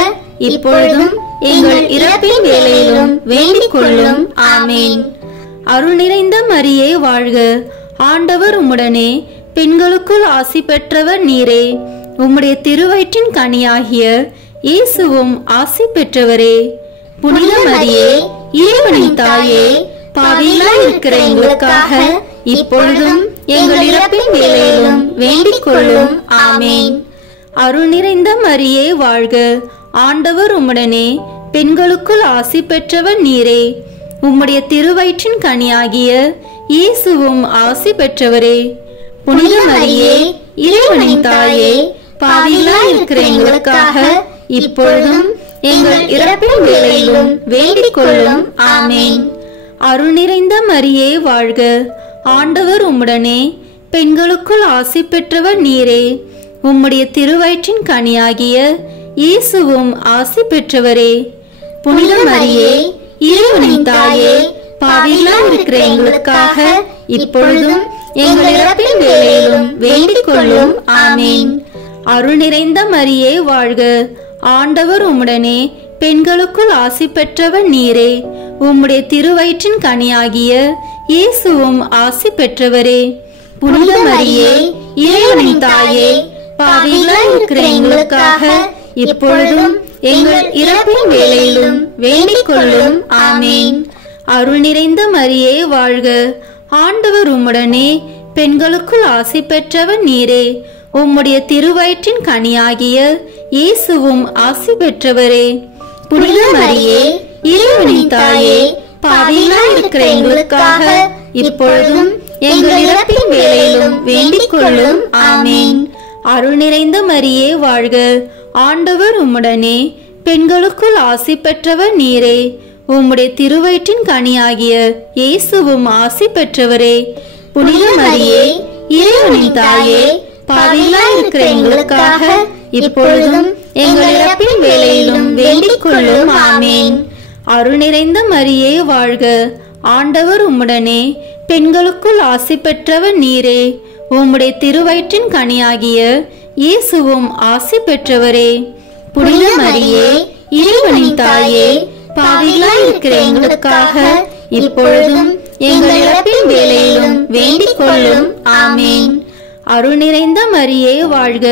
இப்பொழுதும் எங்கள் இறப்பின் வேளையிலும் வேண்டிக் கொள்ளும். ஆமேன். அருள் நிறைந்த மரியே வாழ்க. ஆண்டவர் உம்முடனே பெண்களுக்குள் ஆசி பெற்றவர் நீரே. உம்முடைய திருவயிற்றின் கனியாகிய இயேசுவும் ஆசி பெற்றவரே. புனித மரியே, இறைவனின் தாயே, பாவிகளாய் இருக்கிற எங்களுக்காக இப்பொழுதும் எங்கள் இறப்பின் வேளையிலும் வேண்டிக் கொள்ளும். ஆமேன். அருள் நிறைந்த மரியே வாழ்க. ஆண்டவர் உம்முடனே பெண்களுக்குள் ஆசி பெற்றவர் நீரே. உம்முடைய திருவயிற்றின் கனியாகிய இயேசுவும் ஆசி பெற்றவரே. புனித மரியே, இறைவனின் தாயே, பாவிகளாய் இருக்கிற எங்களுக்காக இப்பொழுதும் எங்கள் இறப்பின் வேளையிலும் வேண்டிக் கொள்ளும். ஆமேன். அருள் நிறைந்த மரியே வாழ்க. ஆண்டவர் உம்முடனே பெண்களுக்குள் ஆசி பெற்றவர் நீரே. உம்முடைய திருவயிற்றின் கனியாகிய இயேசுவும் ஆசி பெற்றவரே. புனித மரியே, இறைவனின் தாயே, பாவிகளாய் இருக்கிற எங்களுக்காக இப்பொழுதும் எங்கள் இறப்பின் வேளையிலும் வேண்டிக் கொள்ளும். ஆமேன். அருள் நிறைந்த மரியே வாழ்க. ஆண்டவர் உம்முடனே பெண்களுக்குள் ஆசி பெற்றவர் நீரே. உம்முடைய திருவயிற்றின் கனியாகிய இயேசுவும் ஆசி பெற்றவரே. புனித மரியே, இறைவனின் தாயே, பாவிகளாய் இருக்கிற எங்களுக்காக இப்பொழுதும் எங்கள் இறப்பின் வேளையிலும் வேண்டிக் கொள்ளும். ஆமேன். அருள் நிறைந்த மரியே வாழ்க. ஆண்டவர் உம்முடனே பெண்களுக்குள் ஆசி பெற்றவர் நீரே. உம்முடைய திருவயிற்றின் கனியாகிய இயேசுவும் ஆசி பெற்றவரே. புனித மரியே, இறைவனின் தாயே, பாவிகளாய் இருக்கிற எங்களுக்காக இப்பொழுதும் எங்கள் இறப்பின் வேளையிலும் வேண்டிக் கொள்ளும். ஆமேன். அருள் நிறைந்த மரியே வாழ்க. ஆண்டவர் உம்முடனே பெண்களுக்குள் ஆசி பெற்றவர் நீரே. உம்முடைய திருவயிற்றின் கனியாகிய இயேசுவும் ஆசி பெற்றவரே. புனித மரியே, இறைவனின் தாயே, பாவிகளாய் இருக்கிற எங்களுக்காக இப்பொழுதும் எங்கள் இறப்பின் வேளையிலும் வேண்டிக் கொள்ளும். ஆமேன். அருள் நிறைந்த மரியே வாழ்க. ஆண்டவர் உம்முடனே பெண்களுக்குள் ஆசி பெற்றவர் நீரே. உம்முடைய திருவயிற்றின் கனியாகிய இயேசுவும் ஆசி பெற்றவரே. புனித மரியே, இறைவனின் தாயே, பாவிகளாய் இருக்கிற எங்களுக்காக இப்பொழுதும் எங்கள் இறப்பின் வேளையிலும் வேண்டிக் கொள்ளும். ஆமேன். அருள் நிறைந்த மரியே வாழ்க.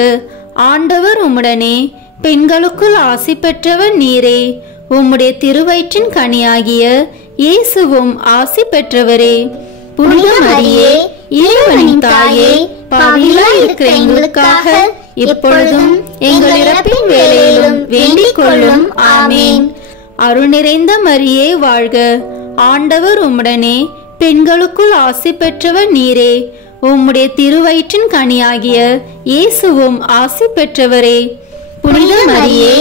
ஆண்டவர் உம்முடனே பெண்களுக்குள் ஆசி பெற்றவர் நீரே. உம்முடைய திருவயிற்றின் கனியாகிய இயேசுவும் ஆசி பெற்றவரே. புனித மரியே, இறைவனின் தாயே, பாவிகளாய் இருக்கிற எங்களுக்காக இப்பொழுதும் எங்கள் இறப்பின் வேளையிலும் வேண்டிக் கொள்ளும். ஆமேன். அருள் நிறைந்த மரியே வாழ்க. ஆண்டவர் உம்முடனே பெண்களுக்குள் ஆசி பெற்றவர் நீரே. உம்முடைய திருவயிற்றின் கனியாகிய இயேசுவும் ஆசி பெற்றவரே. புனித மரியே,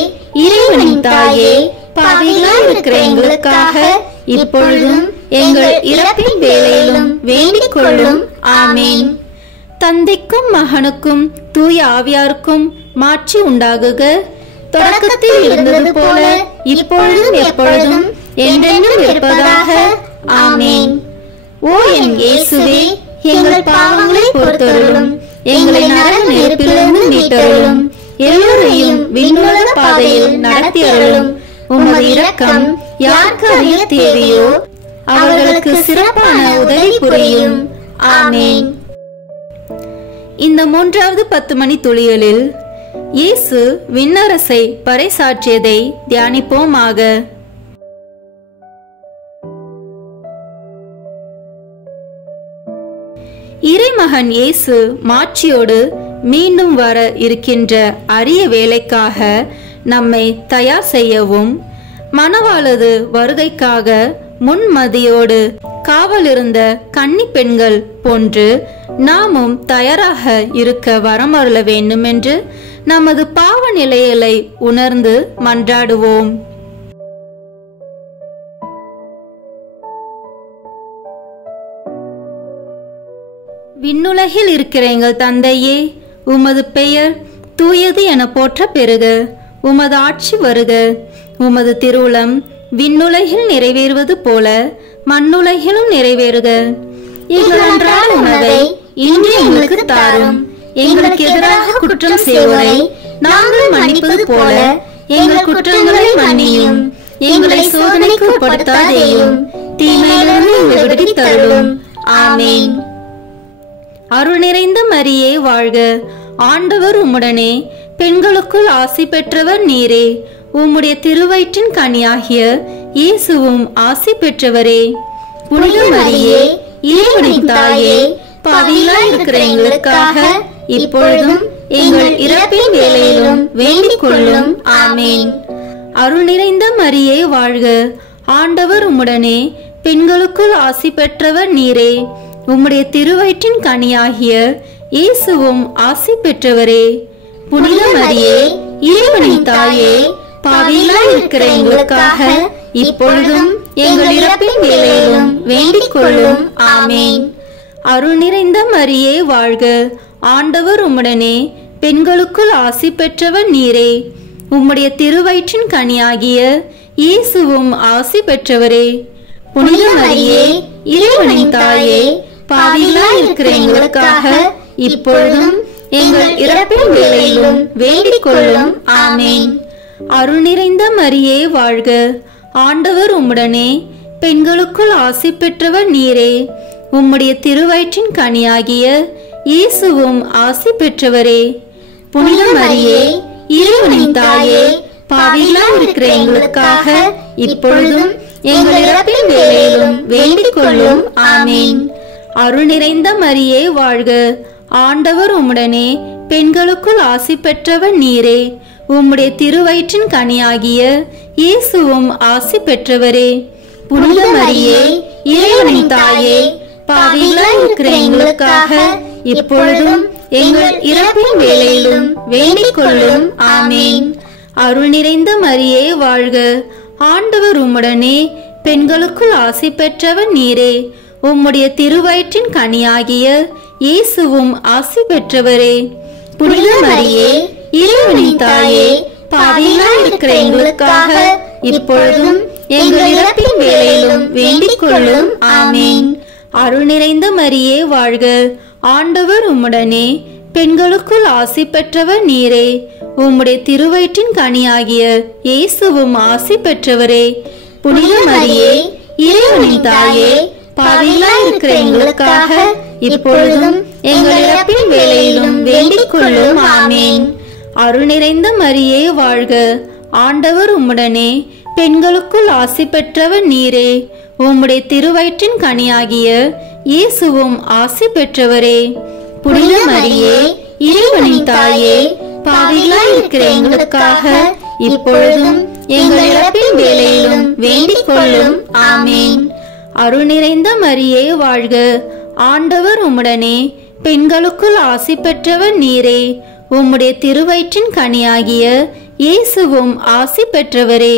இறைவனின் தாயே, பாவிகளாய் இருக்கிற எங்களுக்காக இப்பொழுதும் எங்கள் இறப்பின் வேளையிலும் வேண்டிக் கொள்ளும். ஆமேன். தந்தைக்கும் மகனுக்கும் தூய ஆவியாருக்கும் மாட்சி உண்டாகுக. தொடக்கத்தில் இருந்தது போல இப்பொழுதும் எப்பொழுதும் என்றென்றும் இருப்பதாக. ஆமேன். ஓ என் இயேசுவே, எங்கள் பாவங்களை பொறுத்தருளும். எங்களை நரக நெருப்பிலிருந்து மீட்டருளும். எல்லோரையும் விண்ணுலக பாதையில் நடத்தி அருளும். உமது இரக்கம் யாருக்கு அதிக தேவையோ அவர்களுக்கு சிறப்பான உதவி புரியும். ஆமேன். இந்த 3வது 10 மணி துளிகளில் இயேசு விண்ணரசை பறைசாற்றியதை தியானிப்போமாக. இறைமகன் இயேசு மாட்சியோடு மீண்டும் வர இருக்கின்ற அரிய வேலைக்காக நம்மை தயார் செய்யவும், மணவாளது வருகைக்காக முன்மதியோடு காவலிருந்த கன்னி பெண்கள் போன்று நாமும் தயாராக இருக்க வரமருள வேண்டும் என்று நமது பாவ நிலைகளை உணர்ந்து மன்றாடுவோம். விண்ணுலகில் இருக்கிற எங்கள் தந்தையே, உமது பெயர் தூயது என போற்ற பெறுக. உமது ஆட்சி வருக. உமது திருவுளம் விண்ணுலகில் நிறைவேறுவது போல மண்ணுலகிலும் நிறைவேறுக. எங்கள் அன்றாட உணவை இன்று எங்களுக்கு தாரும். எங்களுக்கு எதிராக குற்றம் செய்வோரை நாங்கள் மன்னிப்பது போல எங்கள் குற்றங்களை மன்னியும். எங்களை சோதனைக்கு உட்படுத்தாதேயும், தீமையிலிருந்து எங்களை விடுவித்தருளும். ஆமென். அருள் நிறைந்த மரியே வாழ்க. ஆண்டவர் உம்முடனே, பெண்களுக்குள் ஆசி பெற்றவர் நீரே. உம்முடைய திருவயிற்றின் கனியாகிய இயேசுவும் ஆசி பெற்றவரே. புனித மரியே, இறைவனின் தாயே, பாவிகளாய் இருக்கிற எங்களுக்காக இப்பொழுதும் எங்கள் இறப்பின் வேளையிலும் வேண்டிக் கொள்ளும். ஆமென். அருள் நிறைந்த மரியே வாழ்க. ஆண்டவர் உம்முடனே, பெண்களுக்குள் ஆசி பெற்றவர் நீரே. உம்முடைய திருவயிற்றின் கனியாகிய இயேசுவும் ஆசி பெற்றவரே. புனித மரியே, இறைவனின் தாயே, பாவிகளாய் இருக்கிற எங்களுக்காக இப்பொழுதும் எங்கள் இறப்பின் வேளையிலும் வேண்டிக் கொள்ளும். ஆமென். அருள் நிறைந்த மரியே வாழ்க. ஆண்டவர் உம்முடனே, பெண்களுக்குள் ஆசி பெற்றவர் நீரே. உம்முடைய திருவயிற்றின் கனியாகிய இயேசுவும் ஆசி பெற்றவரே. புனித மரியே, இறைவனின் தாயே, பாவிகளாய் இருக்கிற எங்களுக்காக இப்பொழுதும் எங்கள் இறப்பின் வேளையிலும் வேண்டிக் கொள்ளும். ஆமென். அருள் நிறைந்த மரியே வாழ்க. ஆண்டவர் உம்முடனே, பெண்களுக்குள் ஆசி பெற்றவர் நீரே. உம்முடைய திருவயிற்றின் கனியாகிய இயேசுவும் ஆசி பெற்றவரே. புனித மரியே, இறைவனின் தாயே, பாவிகளாய் இருக்கிற எங்களுக்காக இப்பொழுதும் எங்கள் இறப்பின் வேளையிலும் வேண்டிக் கொள்ளும். ஆமென். அருள் நிறைந்த மரியே வாழ்க. ஆண்டவர் உம்முடனே, பெண்களுக்குள் ஆசி பெற்றவர் நீரே. உம்முடைய திருவயிற்றின் கனியாகிய இயேசுவும் ஆசி பெற்றவரே. புனித மரியே, இறைவனின் தாயே, பாவிகளாய் இருக்கிற எங்களுக்காக இப்பொழுதும் எங்கள் இறப்பின் வேளையிலும் வேண்டிக் கொள்ளும். ஆமென். அருள் நிறைந்த மரியே வாழ்க. ஆண்டவர் உம்முடனே, பெண்களுக்குள் ஆசி பெற்றவர் நீரே. உம்முடைய திருவயிற்றின் கனியாகிய இயேசுவும் ஆசி பெற்றவரே. புனித மரியே, இறைவனின் தாயே, பாவிகளாய் இருக்கிற எங்களுக்காக இப்பொழுதும் எங்கள் இறப்பின் வேளையிலும் வேண்டிக் கொள்ளும். ஆமென். அருள் நிறைந்த மரியே வாழ்க. ஆண்டவர் உம்முடனே, பெண்களுக்குள் ஆசி பெற்றவர் நீரே. உம்முடைய திருவயிற்றின் கனியாகிய இயேசுவும் ஆசி பெற்றவரே. புனித மரியே, இறைவனின் தாயே, பாவிகளாய் இருக்கிற எங்களுக்காக இப்பொழுதும் எங்கள் இறப்பின் வேளையிலும் வேண்டிக் கொள்ளும். ஆமென். அருள் நிறைந்த மரியே வாழ்க. ஆண்டவர் உம்முடனே, பெண்களுக்குள் ஆசி பெற்றவர் நீரே. உம்முடைய திருவயிற்றின் கனியாகிய இயேசுவும் ஆசி பெற்றவரே. புனித மரியே, இறைவனின் தாயே, பாவிகளாய் இருக்கிற எங்களுக்காக இப்பொழுதும் எங்கள் இறப்பின் வேளையிலும் வேண்டிக் கொள்ளும். ஆமென். அருள் நிறைந்த மரியே வாழ்க. ஆண்டவர் உம்முடனே, பெண்களுக்குள் ஆசி பெற்றவர் நீரே. உம்முடைய திருவயிற்றின் கனியாகிய இயேசுவும் ஆசி பெற்றவரே.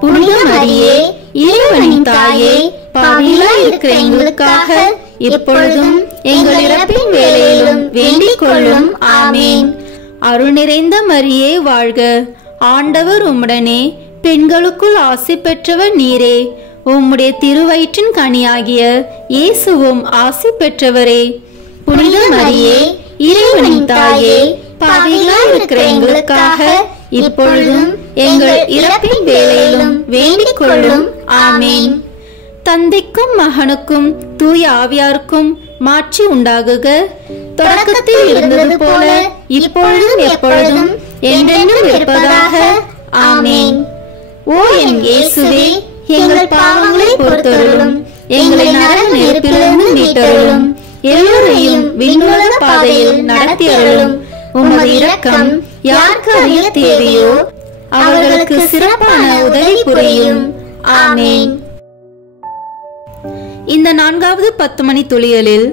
புனித மரியே, இறைவனின் தாயே, பாவிகளாய் இருக்கிற எங்களுக்காக இப்பொழுதும் எங்கள் இறப்பின் வேளையிலும் வேண்டிக் கொள்ளும். ஆமென். அருள் நிறைந்த மரியே வாழ்க. ஆண்டவர் உம்முடனே, பெண்களுக்குள் ஆசி பெற்றவர் நீரே. உம்முடைய திருவயிற்றின் கனியாகிய இயேசுவும் ஆசி பெற்றவரே. புனித மரியே, இறைவனின் தாயே, பாவிகளாய் இருக்கிற எங்களுக்காக இப்பொழுதும் எங்கள் இறப்பின் வேளையிலும் வேண்டிக் கொள்ளும். ஆமென். தந்தைக்கும் மகனுக்கும் தூய ஆவியாருக்கும் மாட்சி உண்டாகுக. தொடக்கத்தில் இருந்தது போல இப்பொழுதும் எப்பொழுதும் என்றென்றும் இருப்பதாக. ஆமென். ஓ என் இயேசுவே, எங்கள் பாவங்களை பொறுத்தருளும். எங்களை நரக நெருப்பிலிருந்து மீட்டருளும். எல்லோரையும் விண்ணுலக பாதையில் நடத்தியருளும். உமது இரக்கம் யாருக்கு அதிக தேவையோ அவர்களுக்கு சிறப்பான உதவி புரியும். ஆமென். இந்த 4வது 10 மணி துளியலில்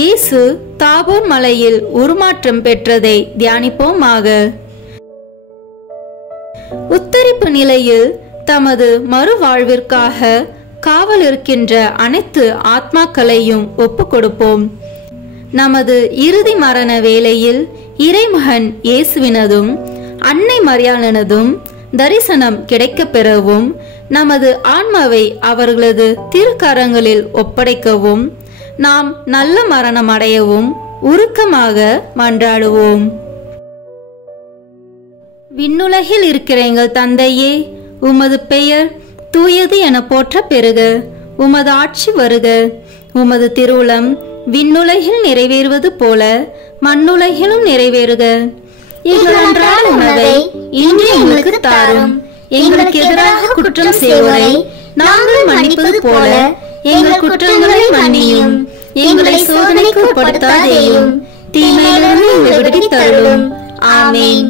இயேசு தாபோர் மலையில் உருமாற்றம் பெற்றதை தியானிப்போமாக. உத்தரிப்பு நிலையில் தமது மறுவாழ்விற்காக காவல் இருக்கின்ற அனைத்து ஆத்மாக்களையும் ஒப்பு கொடுப்போம். நமது இறுதி மரண வேளையில் இறைமகன் இயேசுவினதும் அன்னை மரியாளனதும் தரிசனம் கிடைக்கப் பெறவும் நமது ஆன்மாவை அவர்களது திருக்கரங்களில் ஒப்படைக்கவும் நாம் நல்ல மரணம் அடையவும் உருக்கமாக மன்றாடுவோம். விண்ணுலகில் இருக்கிற எங்கள் தந்தையே, உமது பெயர் தூயது என போற்ற பெறுக. உமது ஆட்சி வருக. உமது திருவுளம் விண்ணுலகில் நிறைவேறுவது போல மண்ணுலகிலும் நிறைவேறுக. எங்கள் அன்றாட உணவை இன்று எங்களுக்கு தாரும். எங்களுக்கு எதிராக குற்றம் செய்வோரை நாங்கள் மன்னிப்பது போல எங்கள் குற்றங்களை மன்னியும். எங்களை சோதனைக்கு உட்படுத்தாதேயும், தீமையிலிருந்து எங்களை விடுவித்தருளும். ஆமென்.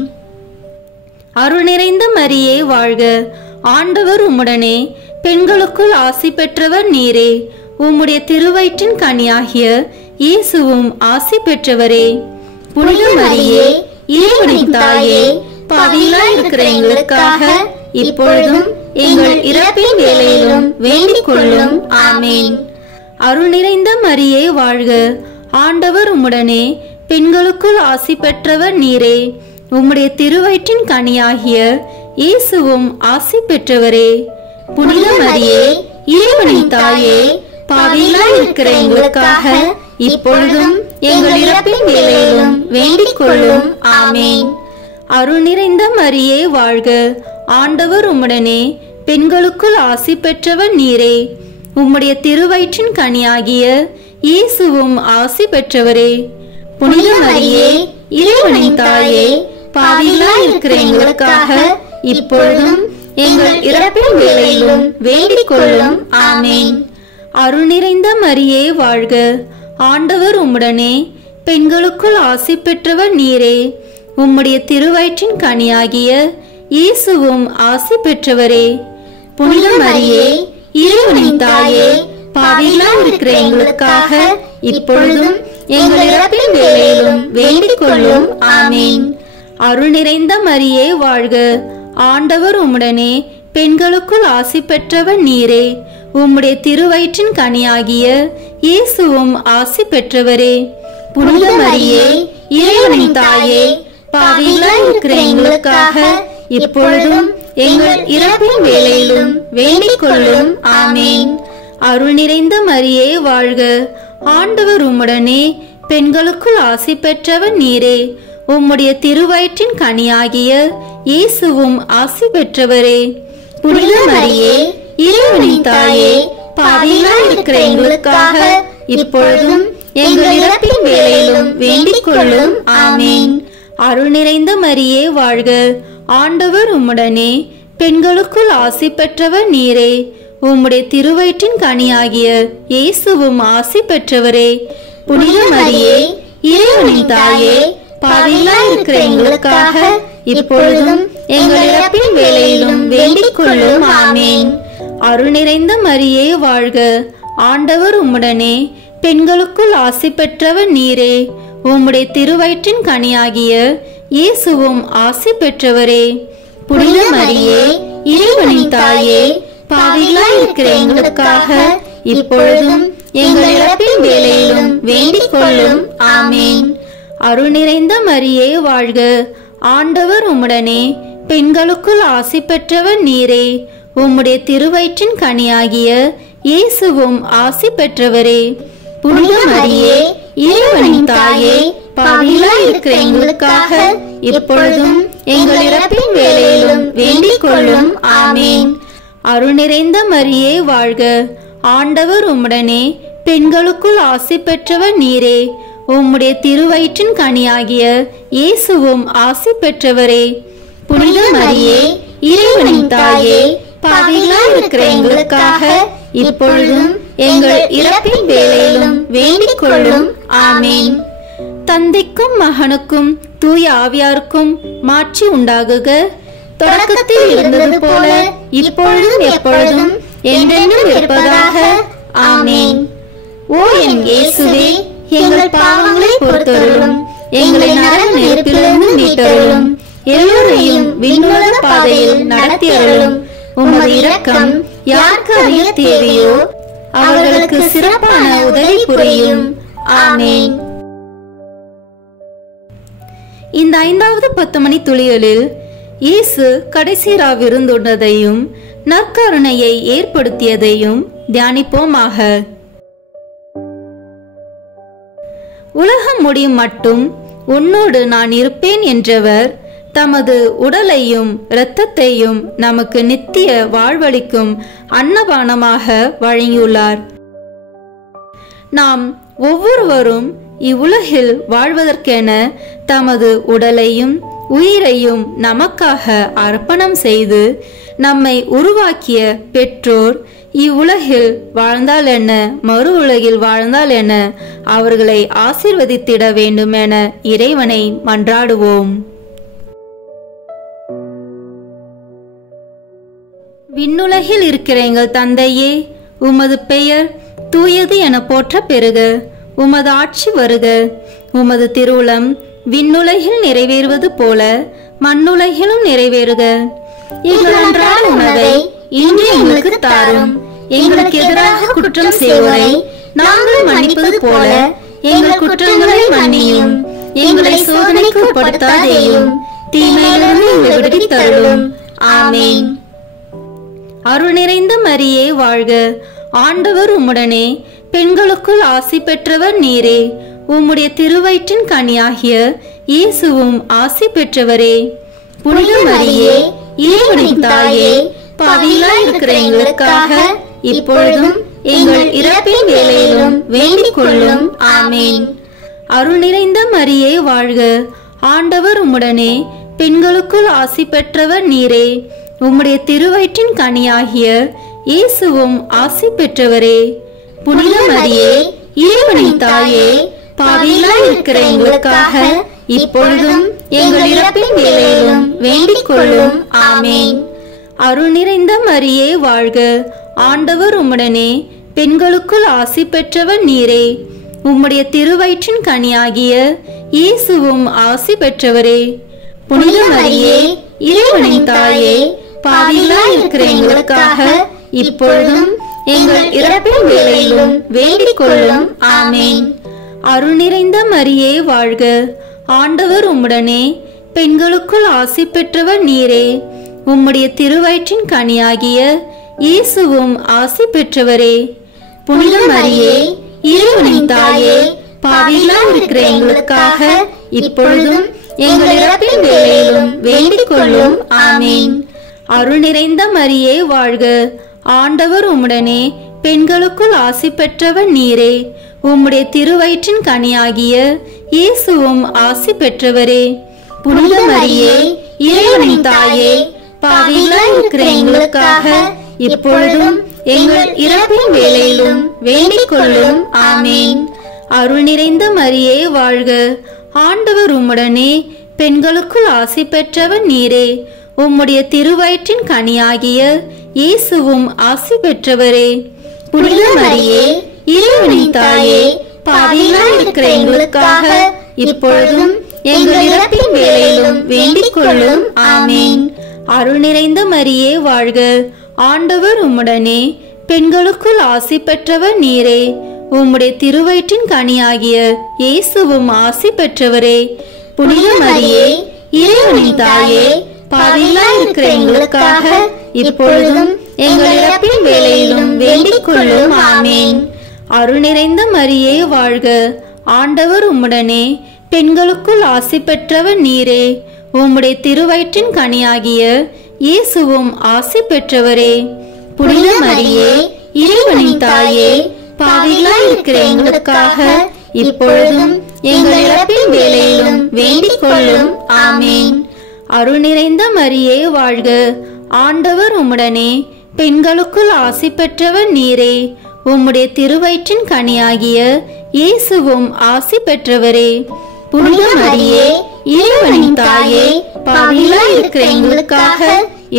அருள் நிறைந்த மரியே வாழ்க. ஆண்டவர் உம்முடனே, பெண்களுக்குள் ஆசி பெற்றவர் நீரே. உம்முடைய திருவயிற்றின் கனியாகிய இயேசுவும் ஆசி பெற்றவரே. புனித மரியே, இறைவனின் தாயே, பாவிகளாய் இருக்கிற எங்களுக்காக இப்பொழுதும் எங்கள் இறப்பின் வேளையிலும் வேண்டிக் கொள்ளும். ஆமென். அருள் நிறைந்த மரியே வாழ்க. ஆண்டவர் உம்முடனே, பெண்களுக்குள் ஆசி பெற்றவர் நீரே. உம்முடைய திருவயிற்றின் கனியாகிய இயேசுவும் ஆசி பெற்றவரே. புனித மரியே, இறைவனின் தாயே, பாவிகளாய் இருக்கிற எங்களுக்காக இப்பொழுதும் எங்கள் இறப்பின் வேளையிலும் வேண்டிக் கொள்ளும். ஆமென். அருள் நிறைந்த மரியே வாழ்க. ஆண்டவர் உம்முடனே, பெண்களுக்குள் ஆசி பெற்றவர் நீரே. உம்முடைய திருவயிற்றின் கனியாகிய இயேசுவும் ஆசி பெற்றவரே. புனித மரியே, இறைவனின் தாயே, பாவிகளாய் இருக்கிற எங்களுக்காக இப்பொழுதும் எங்கள் இறப்பின் வேளையிலும் வேண்டிக் கொள்ளும். ஆமென். அருள் நிறைந்த மரியே வாழ்க. ஆண்டவர் உம்முடனே, பெண்களுக்குள் ஆசி பெற்றவர் நீரே. உம்முடைய திருவயிற்றின் கனியாகிய இயேசுவும் ஆசி பெற்றவரே. புனித மரியே, இறைவனின் தாயே, பாவிகளாய் இருக்கிற எங்களுக்காக இப்பொழுதும் எங்கள் இறப்பின் வேளையிலும் வேண்டிக் கொள்ளும். ஆமென். அருள் நிறைந்த மரியே வாழ்க. ஆண்டவர் உம்முடனே, பெண்களுக்குள் ஆசி பெற்றவர் நீரே. உம்முடைய திருவயிற்றின் கனியாகிய இயேசுவும் ஆசி பெற்றவரே. புனித மரியே, இறைவனின் தாயே, பாவிகளாய் இருக்கிற எங்களுக்காக இப்பொழுதும் எங்கள் இறப்பின் வேளையிலும் வேண்டிக் கொள்ளும். ஆமென். அருள் நிறைந்த மரியே வாழ்க. ஆண்டவர் உம்முடனே, பெண்களுக்குள் ஆசி பெற்றவர் நீரே. உம்முடைய திருவயிற்றின் கனியாகிய இயேசுவும் ஆசி பெற்றவரே. புனித மரியே, இறைவனின் தாயே, பாவிகளாய் இருக்கிற எங்களுக்காக இப்பொழுதும் எங்கள் இறப்பின் வேளையிலும் வேண்டிக் கொள்ளும். ஆமென். அருள் நிறைந்த மரியே வாழ்க. ஆண்டவர் உம்முடனே, பெண்களுக்குள் ஆசி பெற்றவர் நீரே. உம்முடைய திருவயிற்றின் கனியாகிய இயேசுவும் ஆசி பெற்றவரே. புனித மரியே, இறைவனின் தாயே, பாவிகளாய் இருக்கிற எங்களுக்காக இப்பொழுதும் எங்கள் இறப்பின் வேளையிலும் வேண்டிக் கொள்ளும். ஆமென். அருள் நிறைந்த மரியே வாழ்க. ஆண்டவர் உம்முடனே, பெண்களுக்குள் ஆசி பெற்றவர் நீரே. உம்முடைய திருவயிற்றின் கனியாகிய இயேசுவும் ஆசி பெற்றவரே. புனித மரியே, இறைவனின் தாயே, பாவிகளாய் இருக்கிற எங்களுக்காக இப்பொழுதும் எங்கள் இறப்பின் வேளையிலும் வேண்டிக் கொள்ளும். ஆமென். அருள் நிறைந்த மரியே வாழ்க. ஆண்டவர் உம்முடனே, பெண்களுக்குள் ஆசி பெற்றவர் நீரே. உம்முடைய திருவயிற்றின் கனியாகிய இயேசுவும் ஆசி பெற்றவரே. புனித மரியே, இறைவனின் தாயே, பாவிகளாய் இருக்கிற எங்களுக்காக இப்பொழுதும் எங்கள் இறப்பின் வேளையிலும் வேண்டிக் கொள்ளும். ஆமென். அருள் நிறைந்த மரியே வாழ்க. ஆண்டவர் உம்முடனே, பெண்களுக்குள் ஆசி பெற்றவர் நீரே. உம்முடைய திருவயிற்றின் கனியாகிய இயேசுவும் ஆசி பெற்றவரே. புனித மரியே, இறைவனின் தாயே, பாவிகளாய் இருக்கிற எங்களுக்காக இப்பொழுதும் எங்கள் இறப்பின் வேளையிலும் வேண்டிக் கொள்ளும். ஆமென். தந்தைக்கும் மகனுக்கும் தூய ஆவியாருக்கும் மாட்சி உண்டாகுக. தொடக்கத்தில் இருந்தது போல இப்பொழுதும் எப்பொழுதும் என்றென்றும் இருப்பதாக. ஆமென். ஓ என் இயேசுவே, எங்கள் பாவங்களை பொறுத்தருளும். எங்களை நரக நெருப்பிலிருந்து மீட்டருளும். எல்லோரையும் விண்ணுலக பாதையில் நடத்தி அருளும். உமது இரக்கம் யாருக்கு அதிக தேவையோ அவர்களுக்கு சிறப்பான உதவி புரியும். ஆமென். இந்த 5வது 10 மணி துளிகளில் இயேசு கடைசி விருந்துண்டதையும் நற்கருணையை ஏற்படுத்தியதையும் தியானிப்போமாக. உலகம் முடியும் மட்டும் உன்னோடு நான் இருப்பேன் என்றவர் தமது உடலையும் இரத்தத்தையும் நமக்கு நித்திய வாழ்வளிக்கும் அன்னபானமாக வழங்கியுள்ளார். நாம் ஒவ்வொருவரும் இவ்வுலகில் வாழ்வதற்கென தமது உடலையும் உயிரையும் நமக்காக அர்ப்பணம் செய்து நம்மை உருவாக்கிய பெற்றோர் இவ்வுலகில் வாழ்ந்தால் என்ன, மறு உலகில் வாழ்ந்தால் என்ன, அவர்களை ஆசீர்வதித்திட வேண்டும் என இறைவனை மன்றாடுவோம். விண்ணுலகில் இருக்கிற எங்கள் தந்தையே, உமது பெயர் தூயது என போற்ற பெறுக. உமது ஆட்சி வருக. உமது திருவுளம் விண்ணுலகில் நிறைவேறுவது போல மண்ணுலகிலும் நிறைவேறுக. எங்கள் அன்றாட உணவை இன்று எங்களுக்கு தாரும். எங்களுக்கு எதிராக குற்றம் செய்வோரை நாங்கள் மன்னிப்பது போல எங்கள் குற்றங்களை மன்னியும். எங்களை சோதனைக்கு உட்படுத்தாதேயும், தீமையிலிருந்து எங்களை விடுவித்தருளும். ஆமென். அருள் நிறைந்த மரியே வாழ்க. ஆண்டவர் உம்முடனே, பெண்களுக்குள் ஆசி பெற்றவர் நீரே. உம்முடைய திருவயிற்றின் கனியாகிய இயேசுவும் ஆசி பெற்றவரே. புனித மரியே, இறைவனின் தாயே, பாவிகளாய் இருக்கிற எங்களுக்காக இப்பொழுதும் எங்கள் இறப்பின் வேளையிலும் வேண்டிக் கொள்ளும். ஆமென். அருள் நிறைந்த மரியே வாழ்க. ஆண்டவர் உம்முடனே, பெண்களுக்குள் ஆசி பெற்றவர் நீரே. உம்முடைய திருவயிற்றின் கனியாகிய இயேசுவும் ஆசி பெற்றவரே. புனித மரியே, இறைவனின் தாயே, பாவிகளாய் இருக்கிற எங்களுக்காக இப்பொழுதும் எங்கள் இறப்பின் வேளையிலும் வேண்டிக் கொள்ளும். ஆமென். அருள் நிறைந்த மரியே வாழ்க. ஆண்டவர் உம்முடனே, பெண்களுக்குள் ஆசி பெற்றவர் நீரே. உம்முடைய திருவயிற்றின் கனியாகிய இயேசுவும் ஆசி பெற்றவரே. புனித மரியே, இறைவனின் தாயே, பாவிகளாய் இருக்கிற எங்களுக்காக இப்பொழுதும் எங்கள் இறப்பின் வேளையிலும் வேண்டிக் கொள்ளும். ஆமென். அருள் நிறைந்த மரியே வாழ்க. ஆண்டவர் உம்முடனே, பெண்களுக்குள் ஆசி பெற்றவர் நீரே. உம்முடைய திருவயிற்றின் கனியாகிய இயேசுவும் ஆசி பெற்றவரே. புனித மரியே, இறைவனின் தாயே, பாவிகளாய் இருக்கிற எங்களுக்காக இப்பொழுதும் எங்கள் இறப்பின் வேளையிலும் வேண்டிக் கொள்ளும். ஆமென். அருள் நிறைந்த மரியே வாழ்க. ஆண்டவர் உம்முடனே, பெண்களுக்குள் ஆசி பெற்றவர் நீரே. உம்முடைய திருவயிற்றின் கனியாகிய இயேசுவும் ஆசி பெற்றவரே. புனித மரியே, இறைவனின் தாயே, பாவிகளாய் இருக்கிற எங்களுக்காக இப்பொழுதும் எங்கள் இறப்பின் வேளையிலும் வேண்டிக் கொள்ளும். ஆமென். அருள் நிறைந்த மரியே வாழ்க. ஆண்டவர் உம்முடனே, பெண்களுக்குள் ஆசி பெற்றவர் நீரே. உம்முடைய திருவயிற்றின் கனியாகிய இயேசுவும் ஆசி பெற்றவரே. புனித மரியே, இறைவனின் தாயே, பாவிகளாய் இருக்கிற எங்களுக்காக இப்பொழுதும் எங்கள் இறப்பின் வேளையிலும் வேண்டிக் கொள்ளும். ஆமென். அருள் நிறைந்த மரியே வாழ்க. ஆண்டவர் உம்முடனே, பெண்களுக்குள் ஆசி பெற்றவர் நீரே. உம்முடைய திருவயிற்றின் கனியாகிய இயேசுவும் ஆசி பெற்றவரே. புனித மரியே, இறைவனின் தாயே, பாவிகளாய் இருக்கிற எங்களுக்காக இப்பொழுதும் எங்கள் இறப்பின் வேளையிலும் வேண்டிக் கொள்ளும். ஆமென். அருள் நிறைந்த மரியே வாழ்க. ஆண்டவர் உம்முடனே, பெண்களுக்குள் ஆசி பெற்றவர் நீரே. உம்முடைய திருவயிற்றின் கனியாகிய இயேசுவும் ஆசி பெற்றவரே. புனித மரியே, இறைவனின் தாயே, பாவிகளாய் இருக்கிற எங்களுக்காக இப்பொழுதும் எங்கள் இறப்பின் வேளையிலும் வேண்டிக் கொள்ளும். ஆமென். அருள் நிறைந்த மரியே வாழ்க. ஆண்டவர் உம்முடனே, பெண்களுக்குள் ஆசி பெற்றவர் நீரே. உம்முடைய திருவயிற்றின் கனியாகிய இயேசுவும் ஆசி பெற்றவரே. புனித மரியே, இறைவனின் தாயே, பாவிகளாய் இருக்கிற எங்களுக்காக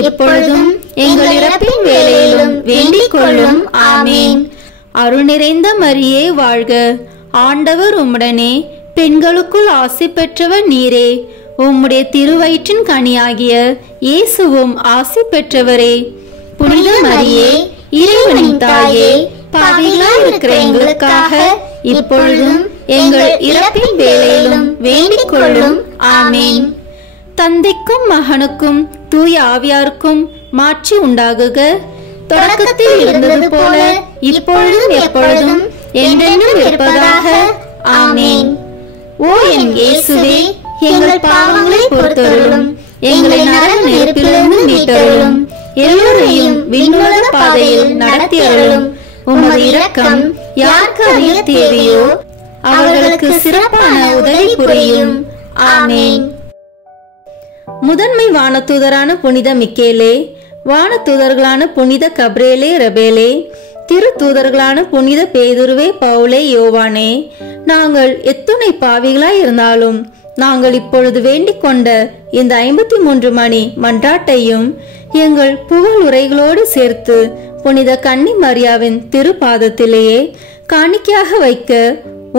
இப்பொழுதும் எங்கள் இறப்பின் வேளையிலும் வேண்டிக் கொள்ளும். ஆமென். அருள் நிறைந்த மரியே வாழ்க. ஆண்டவர் உம்முடனே, பெண்களுக்குள் ஆசி பெற்றவர் நீரே. உம்முடைய திருவயிற்றின் கனியாகிய இயேசுவும் ஆசி பெற்றவரே. புனித மரியே, இறைவனின் தாயே, பாவிகளாய் இருக்கிற எங்களுக்காக இப்பொழுதும் எங்கள் இறப்பின் வேளையிலும் வேண்டிக் கொள்ளும். ஆமென். தந்தைக்கும் மகனுக்கும் தூய ஆவியாருக்கும் மாட்சி உண்டாகுக. தொடக்கத்தில் இருந்தது போல இப்பொழுதும் எப்பொழுதும் என்றென்றும் இருப்பதாக. ஆமேன். ஓ என் இயேசுவே, எங்கள் பாவங்களை பொறுத்தருளும், எங்களை நரக நெருப்பிலிருந்து மீட்டருளும், எல்லோரையும் விண்ணுலக பாதையில் நடத்தி அருளும். உமது இரக்கம் யாருக்கு அதிக தேவையோ அவர்களுக்கு சிறப்பான உதவி புரியும். ஆமேன். முதன்மை வானதூதரான புனித மிக்கேலே, வானதூதர்களான புனித கப்ரேலே ரபேலே, திரு தூதர்களான புனித பேதுருவே பவுலே யோவானே, நாங்கள் எத்துணை பாவிகளாய் இருந்தாலும் நாங்கள் இப்பொழுது வேண்டிக் கொண்ட இந்த 53 மணி மன்றாட்டையும் எங்கள் புகழ் உரைகளோடு சேர்த்து புனித கன்னி மரியாவின் திருப்பாதத்திலேயே காணிக்கையாக வைக்க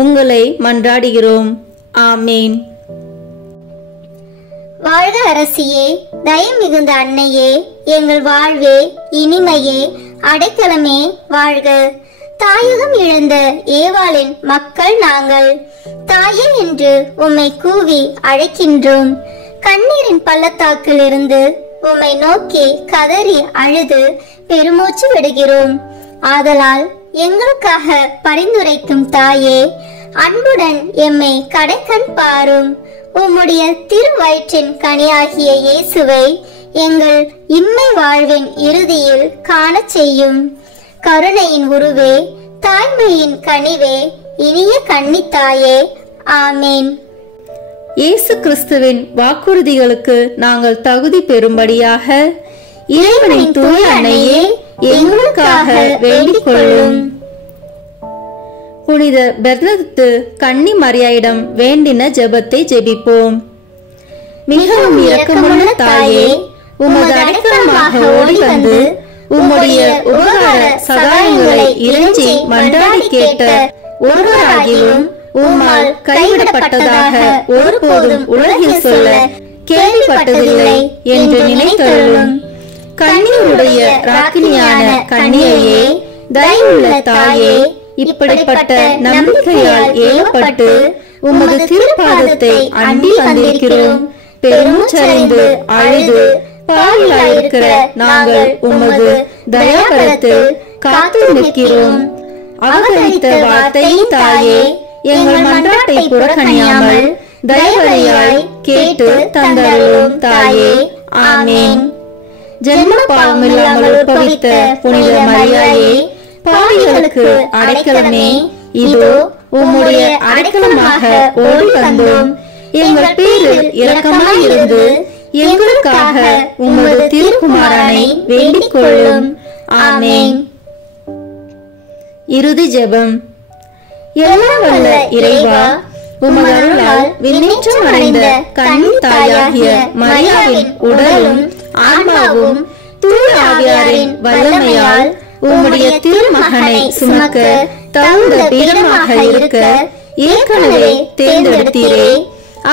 உங்களை மன்றாடுகிறோம். ஆமேன். வாழ்க அரசியே, தயை மிகுந்த அன்னையே, எங்கள் வாழ்வே, இனிமையே, அடைக்கலமே வாழ்க. தாயகம் இழந்த ஏவாளின் மக்கள் நாங்கள். தாயே என்று உம்மை கூவி அழைக்கின்றோம். கண்ணீரின் பள்ளத்தாக்கில் இருந்து உம்மை நோக்கி கதறி அழுது பெருமூச்சு விடுகிறோம். ஆதலால் எங்களுக்காக பரிந்துரைக்கும் தாயே, அன்புடன் எம்மை கடைக்கண் பாரும். உம்முடைய திருவயிற்றின் கனியாகிய இயேசுவை எங்கள் இம்மை வாழ்வின் இறுதியில் காணச் செய்யும். கருணையின் உருவே, தாய்மையின் கனிவே, இனிய கன்னித்தாயே. ஆமேன். இயேசு கிறிஸ்துவின் வாக்குறுதிகளுக்கு நாங்கள் தகுதி பெறும்படியாக இறைவனின் தூய அன்னையே எங்களுக்காக வேண்டிக் கொள்ளும். புனித பெர்னத்து கன்னி மரியாயிடம் வேண்டின ஜெபத்தை ஜெபிப்போம். மிகவும் இரக்கமுள்ள தாயே, உமது அடைக்கலமாக ஓடி வந்து உம்முடைய உபகார சகாயங்களை இறைஞ்சி மன்றாடி கேட்ட ஒருவராகிலும் உம்மால் கைவிடப்பட்டதாக ஒருபோதும் உலகில் சொல்ல கேள்விப்பட்டதில்லை என்று நினைத்தருளும். கன்னியருடைய ராக்கினியான கன்னியையே, தயவுள்ள தாயே, இப்படிப்பட்ட நம்பிக்கையால் ஏவப்பட்டு உமது திருப்பாதத்தை அண்டி வந்திருக்கிறோம். பெருமூச்சறிந்து அழுது பாவிலாயிருக்கிற நாங்கள் உமது தயாபரத்தில் காத்து நிற்கிறோம். அவதரித்த வார்த்தையின் தாயே, எங்கள் மன்றாட்டை புறக்கணியாமல் தயவரையாய் கேட்டு தந்தருளும் தாயே. ஆமேன். ஜென்ம பாவமில்லாமல் உற்பவித்த புனித மரியாயே, பாவிகளுக்கு அடைக்கலமே, இதோ உம்முடைய அடைக்கலமாக ஓடி வந்தோம். எங்கள் பேரில் இரக்கமாயிருந்து எங்களுக்காக உமது திருக்குமாரனை வேண்டிக் கொள்ளும். ஆமேன். இறுதி ஜெபம். எல்லாம் வல்ல இறைவா, உமது அருளால் விண்ணேற்றம் அடைந்த கன்னி தாயாகிய மரியாவின் உடலும் ஆன்மாவும் தூய ஆவியாரின் வல்லமையால் உம்முடைய திருமகனை சுமக்க தகுந்த பீடமாக இருக்க ஏற்கனவே தேர்ந்தெடுத்தீரே.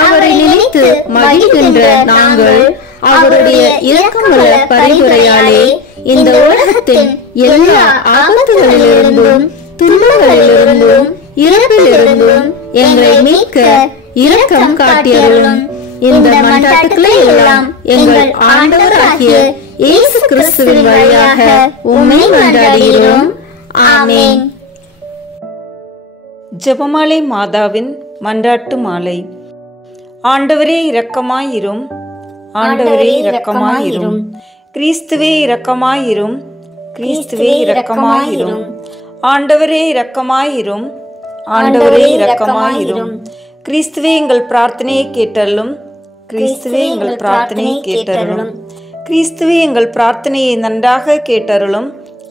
அவரை நினைத்து மகிழ்கின்ற நாங்கள் அவருடைய இரக்கமுள்ள பரிந்துரையாலே இந்த உலகத்தின் எல்லா ஆபத்துகளிலிருந்தும் துன்பங்களிலிருந்தும் இறப்பிலிருந்தும் எங்களை மீட்க இரக்கம் காட்டியருளும். இந்த மன்றாட்டுக்களை எல்லாம் எங்கள் ஆண்டவராகிய இயேசு கிறிஸ்துவின் வழியாக உம்மை மன்றாடுகிறோம். ஆமேன். ஜெபமாலை மாதாவின் மன்றாட்டு மாலை. ஆண்டவரே இரக்கமாயிரும், ஆண்டவரே இரக்கமாயிரும், கிறிஸ்துவே இரக்கமாயிரும், கிறிஸ்துவே இரக்கமாயிரும், ஆண்டவரே இரக்கமாயிரும், ஆண்டவரே இரக்கமாயிரும், கிறிஸ்துவே எங்கள் பிரார்த்தனையை கேட்டருளும், கிறிஸ்துவே எங்கள் பிரார்த்தனையை கேட்டருளும், கிறிஸ்துவே எங்கள் பிரார்த்தனையை நன்றாக கேட்டருளும்,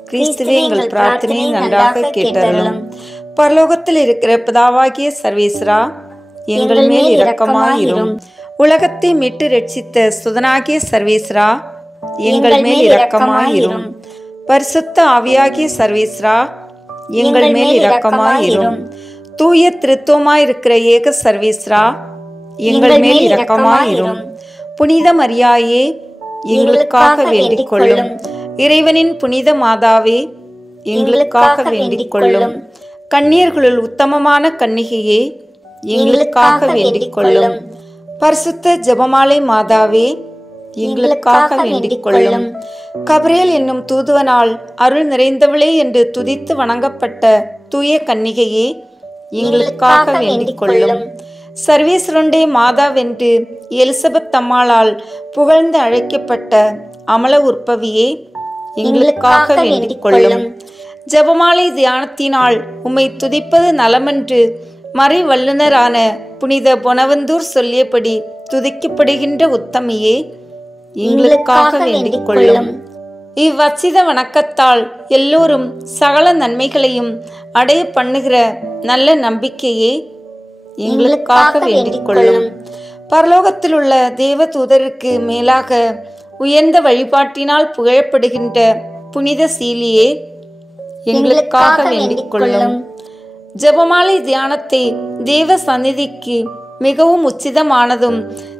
கிறிஸ்துவே எங்கள் பிரார்த்தனையை நன்றாக கேட்டருளும். பரலோகத்தில் இருக்கிற பிதாவாகிய சர்வேஸ்வரா, எங்கள் மேல் இரக்கமாயிரும். உலகத்தை மீட்டு ரட்சித்த சுதனாகிய சர்வேஸ்வரா, எங்கள் மேல் இரக்கமாயிரும். பரிசுத்த ஆவியாகிய சர்வேஸ்வரா, எங்கள் மேல் இரக்கமாயிரும். தூய திருத்துவமாயிருக்கிற ஏக சர்வேஸ்வரா, எங்கள் மேல் இரக்கமாயிரும். புனித மரியாயே, எங்களுக்காக வேண்டிக் கொள்ளும். இறைவனின் புனித மாதாவே, எங்களுக்காக வேண்டிக் கொள்ளும். கன்னியர்களுள் உத்தமமான கன்னிகையே, எங்களுக்காக வேண்டிக் கொள்ளும். பரிசுத்த ஜெபமாலை மாதாவே, எங்களுக்காக வேண்டிக் கொள்ளும். கபிரியேல் என்னும் தூதுவனால் அருள் நிறைந்தவளே என்று துதித்து வணங்கப்பட்ட தூய கன்னிகையே, எங்களுக்காக வேண்டிக் கொள்ளும். சர்வேஸ்வரனுடைய மாதாவென்று எலிசபெத் அம்மாளால் புகழ்ந்து அழைக்கப்பட்ட அமல உற்பவியே, எங்களுக்காக வேண்டிக் கொள்ளும். ஜெபமாலை தியானத்தினால் உம்மை துதிப்பது நலமென்று மறை வல்லுனரான புனித பொனவந்தூர் சொல்லியபடி துதிக்கப்படுகின்ற உத்தமியே, எங்களுக்காக வேண்டிக் கொள்ளும். இவ்வச்சித வணக்கத்தால் எல்லோரும் சகல நன்மைகளையும் அடைய பண்ணுகிற நல்ல நம்பிக்கையே, எங்களுக்காக வேண்டிக் கொள்ளும். பரலோகத்தில் உள்ள தேவ தூதருக்கு மேலாக உயர்ந்த வழிபாட்டினால் புகழப்படுகின்ற புனித சீலியே, எங்களுக்காக வேண்டிக் கொள்ளும். ஜெபமாலை தியானத்தை தேவ சந்நிதிக்கு மிகவும் உச்சிதமானதும்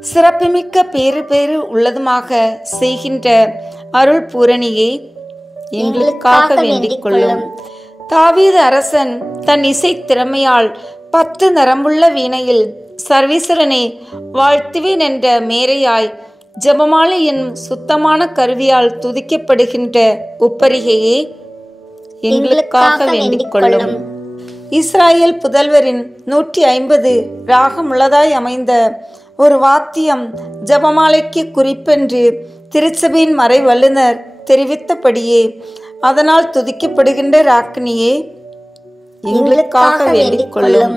சிறப்புமிக்க பேறு உள்ளதுமாக செய்கின்ற அருள் பூரணியே, எங்களுக்காக வேண்டிக் கொள்ளும். தாவீது அரசன் தன் இசை திறமையால் 10 நரம்புள்ள வீணையில் சர்வீஸ்வரனை வாழ்த்துவேன் என்ற மேரையாய் ஜெபமாலை என்னும் சுத்தமான கருவியால் துதிக்கப்படுகின்ற உப்பரிகையே, எங்களுக்காக வேண்டிக் கொள்ளும். இஸ்ராயேல் புதல்வரின் 150 ராகமுள்ளதாய் அமைந்த ஒரு வாத்தியம் ஜெபமாலைக்கு குறிப்பென்று திருச்சபையின் மறை வல்லுனர் தெரிவித்தபடியே அதனால் துதிக்கப்படுகின்ற ராக்கினியே, எங்களுக்காக வேண்டிக் கொள்ளும்.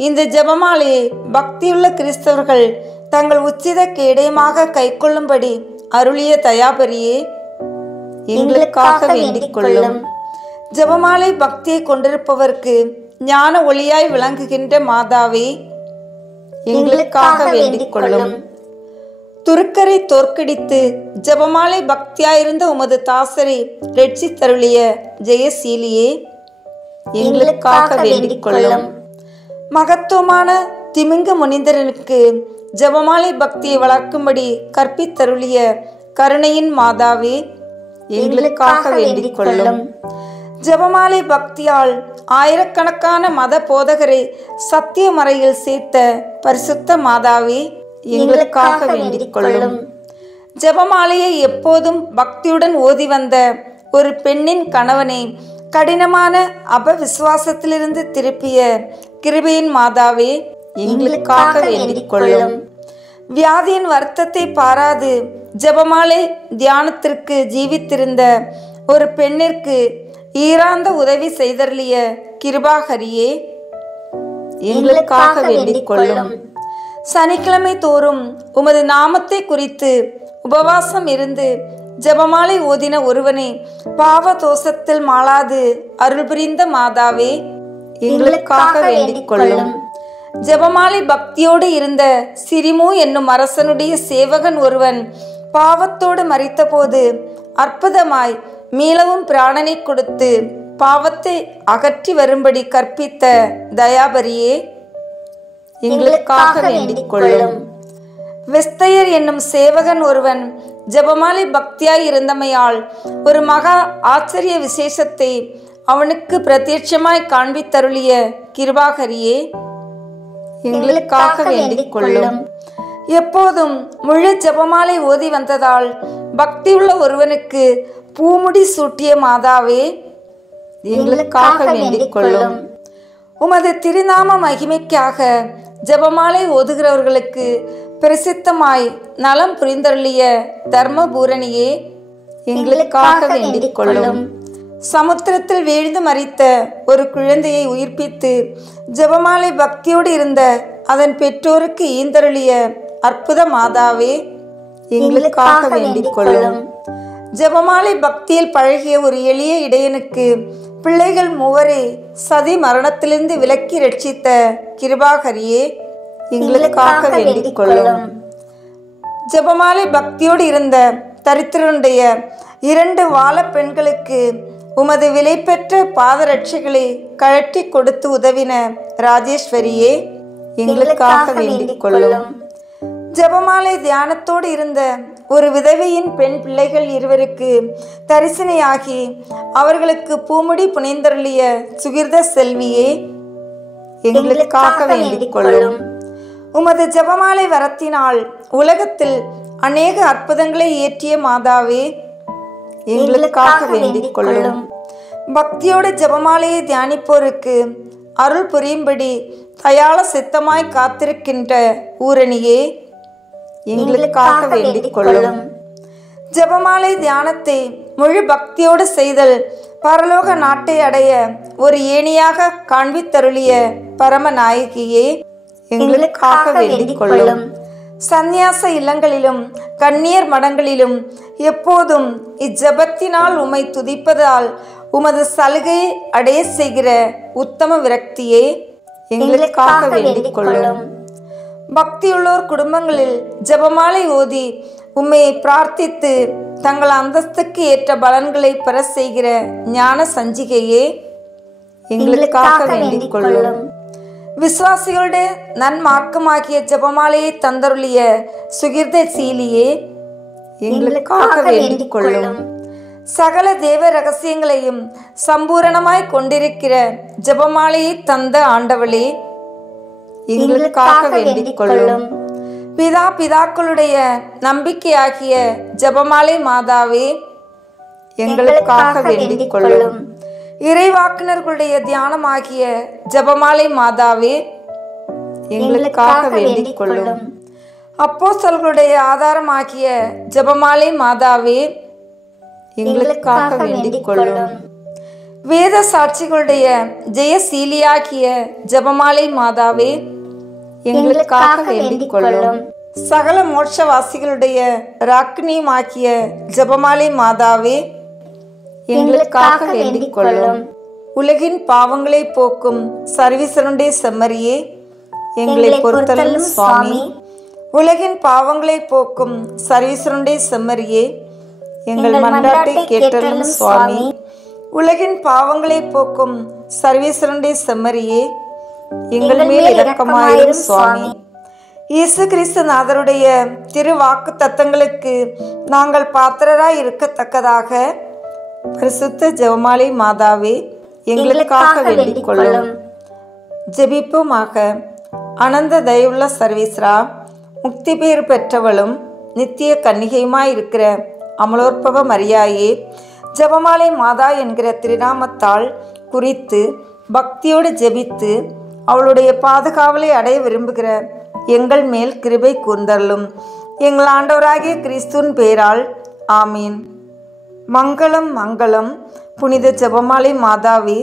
இந்த ஜெபமாலையை பக்தியுள்ள கிறிஸ்தவர்கள் தங்கள் உச்சித கேடயமாக கைக்கொள்ளும்படி அருளிய தயாபரியே, எங்களுக்காக வேண்டிக் கொள்ளும். ஜெபமாலை பக்தியை கொண்டிருப்பவர்க்கு ஞான ஒளியாய் விளங்குகின்ற மாதாவே, எங்களுக்காக வேண்டிக் கொள்ளும். துருக்கரை தோற்கடித்து ஜெபமாலை பக்தியாயிருந்த உமது தாசரை ரட்சித்தருளிய ஜெயசீலியே, எங்களுக்காக வேண்டிக் கொள்ளும். மகத்துவமான திமிங்க முனிந்தரனுக்கு ஜெபமாலை பக்தியை வளர்க்கும்படி கற்பித்தருளிய கருணையின் மாதாவே, எங்களுக்காக வேண்டிக் கொள்ளும். ஜெபமாலை பக்தியால் ஆயிரக்கணக்கான மத போதகரை சத்திய மறையில் சேர்த்த பரிசுத்த மாதாவே, எங்களுக்காக வேண்டிக் கொள்ளும். ஜெபமாலையை எப்போதும் பக்தியுடன் ஓதி வந்த ஒரு பெண்ணின் கணவனை கடினமான அபவிசுவாசத்திலிருந்து திருப்பிய கிருபையின் மாதாவே, எங்களுக்காக வேண்டிக் கொள்ளும். வியாதியின் வருத்தத்தை பாராது ஜெபமாலை தியானத்திற்கு ஜீவித்திருந்த ஒரு பெண்ணிற்கு ஈராந்த உதவி செய்தருளிய கிருபாகரியே, எங்களுக்காக வேண்டிக் கொள்ளும். சனிக்கிழமை தோறும் உமது நாமத்தை குறித்து உபவாசம் இருந்து ஜெபமாலை ஓதின ஒருவனை பாவ தோஷத்தில் மாளாது அருள் புரிந்த மாதாவே, எங்களுக்காக வேண்டிக் கொள்ளும். ஜெபமாலை பக்தியோடு இருந்த சிரிமு என்னும் அரசனுடைய சேவகன் ஒருவன் பாவத்தோடு மரித்தபோது அற்புதமாய் மீளவும் பிராணனை கொடுத்து பாவத்தை அகற்றி வரும்படி கற்பித்த தயாபரியே, எங்களுக்காக வேண்டிக் கொள்ளும். வெஸ்தையர் என்னும் சேவகன் ஒருவன் ஜெபமாலை பக்தியாய் இருந்தமையால் ஒரு மகா ஆச்சரிய விசேஷத்தை அவனுக்கு பிரத்யட்சமாய் காண்பித்தருளிய கிருபாகரியே, எங்களுக்காக வேண்டிக் கொள்ளும். எப்போதும் முழு ஜெபமாலை ஓதி வந்ததால் பக்தியுள்ள ஒருவனுக்கு பூமுடி சூட்டிய மாதாவே, எங்களுக்காக வேண்டிக் கொள்ளும். உமது திருநாம மகிமைக்காக ஜெபமாலை ஓதுகிறவர்களுக்கு பிரசித்தமாய் நலம் புரிந்தருளிய தர்மபூரணியே, எங்களுக்காக வேண்டிக் கொள்ளும். சமுத்திரத்தில் வீழ்ந்து மரித்த ஒரு குழந்தையை உயிர்ப்பித்து ஜெபமாலை பக்தியோடு இருந்த அதன் பெற்றோருக்கு ஈந்தருளிய அற்புத மாதாவே, எங்களுக்காக வேண்டிக் கொள்ளும். ஜெபமாலை பக்தியில் பழகிய ஒரு எளிய இடையனுக்கு பிள்ளைகள் 3 சதி மரணத்திலிருந்து விலக்கி ரட்சித்த கிருபாகரியே, எங்களுக்காக வேண்டிக் கொள்ளும். ஜெபமாலை பக்தியோடு இருந்த தரித்திரனுடைய 2 வாழ பெண்களுக்கு உமது விலை பெற்ற பாதரட்சைகளை கழற்றி கொடுத்து உதவின ராஜேஸ்வரியே, எங்களுக்காக வேண்டிக் கொள்ளும். ஜெபமாலை தியானத்தோடு இருந்த ஒரு விதவையின் பெண் பிள்ளைகள் 2 தரிசனையாகி அவர்களுக்கு பூமுடி புனைந்தருளிய சுகிர்த செல்வியே, எங்களுக்காக வேண்டிக் கொள்ளும். உமது ஜெபமாலை வரத்தினால் உலகத்தில் அநேக அற்புதங்களை இயற்றிய மாதாவே, எங்களுக்காக வேண்டிக் கொள்ளும். பக்தியோடு ஜெபமாலையை தியானிப்போருக்கு அருள் புரியும்படி தயாள சித்தமாய் காத்திருக்கின்ற ஊரணியே, எங்களுக்காக வேண்டிக் கொள்ளும். ஜெபமாலை தியானத்தை முழு பக்தியோடு செய்தல் பரலோக நாட்டை அடைய ஒரு ஏணியாக காண்பித்தருளிய பரமநாயகியே, எங்களுக்காக வேண்டிக் கொள்ளும். சந்நியாச இல்லங்களிலும் கன்னியர் மடங்களிலும் எப்போதும் இஜபத்தினால் உம்மை துதிப்பதால் உமது சலுகை அடைய செய்கிற உத்தம விரக்தியே, எங்களுக்காக வேண்டிக் கொள்ளும். பக்தியுள்ளோர் குடும்பங்களில் ஜெபமாலை ஓதி உம்மை பிரார்த்தித்து தங்கள் அந்தஸ்துக்கு ஏற்ற பலன்களை பெற செய்கிற ஞான சஞ்சிகையே, எங்களுக்காக வேண்டிக் கொள்ளும். விசுவாசிகளுடைய நன்மார்க்கமாகிய ஜெபமாலையை தந்தருளிய சுகிர்த சீலியே, எங்களுக்காக வேண்டிக் கொள்ளும். சகல தேவ ரகசியங்களையும் சம்பூரணமாய் கொண்டிருக்கிற ஜெபமாலையை தந்த ஆண்டவளே, எங்களுக்காக வேண்டிக் கொள்ளும். பிதாக்களுடைய நம்பிக்கையாகிய ஜெபமாலை மாதாவே, எங்களுக்காக வேண்டிக் கொள்ளும். இறைவாக்கினர்களுடைய தியானமாகிய ஜெபமாலை மாதாவே, எங்களுக்காக வேண்டிக் கொள்ளும். அப்போஸ்தலர்களுடைய ஆதாரமாகிய ஜெபமாலை மாதாவே, எங்களுக்காக வேண்டிக் கொள்ளும். வேத சாட்சிகளுடைய ஜெயசீலியாகிய ஜெபமாலை மாதாவே, எங்களுக்காக வேண்டிக் கொள்ளும். சகல மோட்சவாசிகளுடைய ராக்கினியுமாகிய ஜெபமாலை மாதாவே, எங்களுக்காக வேண்டிக் கொள்ளும். உலகின் பாவங்களை போக்கும் சர்வீசருடைய செம்மறியே, எங்களை பொறுத்தருளும் சுவாமி. உலகின் பாவங்களை போக்கும் சர்வீசருடைய செம்மறியே, எங்கள் மன்றாட்டை கேட்டருளும் சுவாமி. உலகின் பாவங்களை போக்கும் சர்வீசருடைய செம்மறியே, எங்கள் மேல் இரக்கமாயிரும் சுவாமி. இயேசு கிறிஸ்து நாதருடைய திரு வாக்கு தத்தங்களுக்கு நாங்கள் பாத்திரராய் இருக்கத்தக்கதாக பரிசுத்த ஜெபமாலை மாதாவே, எங்களுக்காக வேண்டிக் கொள்ளும். ஜெபிப்போமாக. அனந்த தயவுள்ள சர்வீஸ்ரா, முக்தி பேர் பெற்றவளும் நித்திய கன்னிகையுமாயிருக்கிற அமலோற்பவ மரியாயே, ஜெபமாலை மாதா என்கிற திருநாமத்தால் குறித்து பக்தியோடு ஜெபித்து அவளுடைய பாதுகாவலை அடைய விரும்புகிற எங்கள் மேல் கிருபை கூர்ந்தருளும். எங்கள் ஆண்டவராகிய கிறிஸ்துவின் பேரால் ஆமீன். மங்களம் மங்களம். புனித ஜெபமாலை மாதாவே,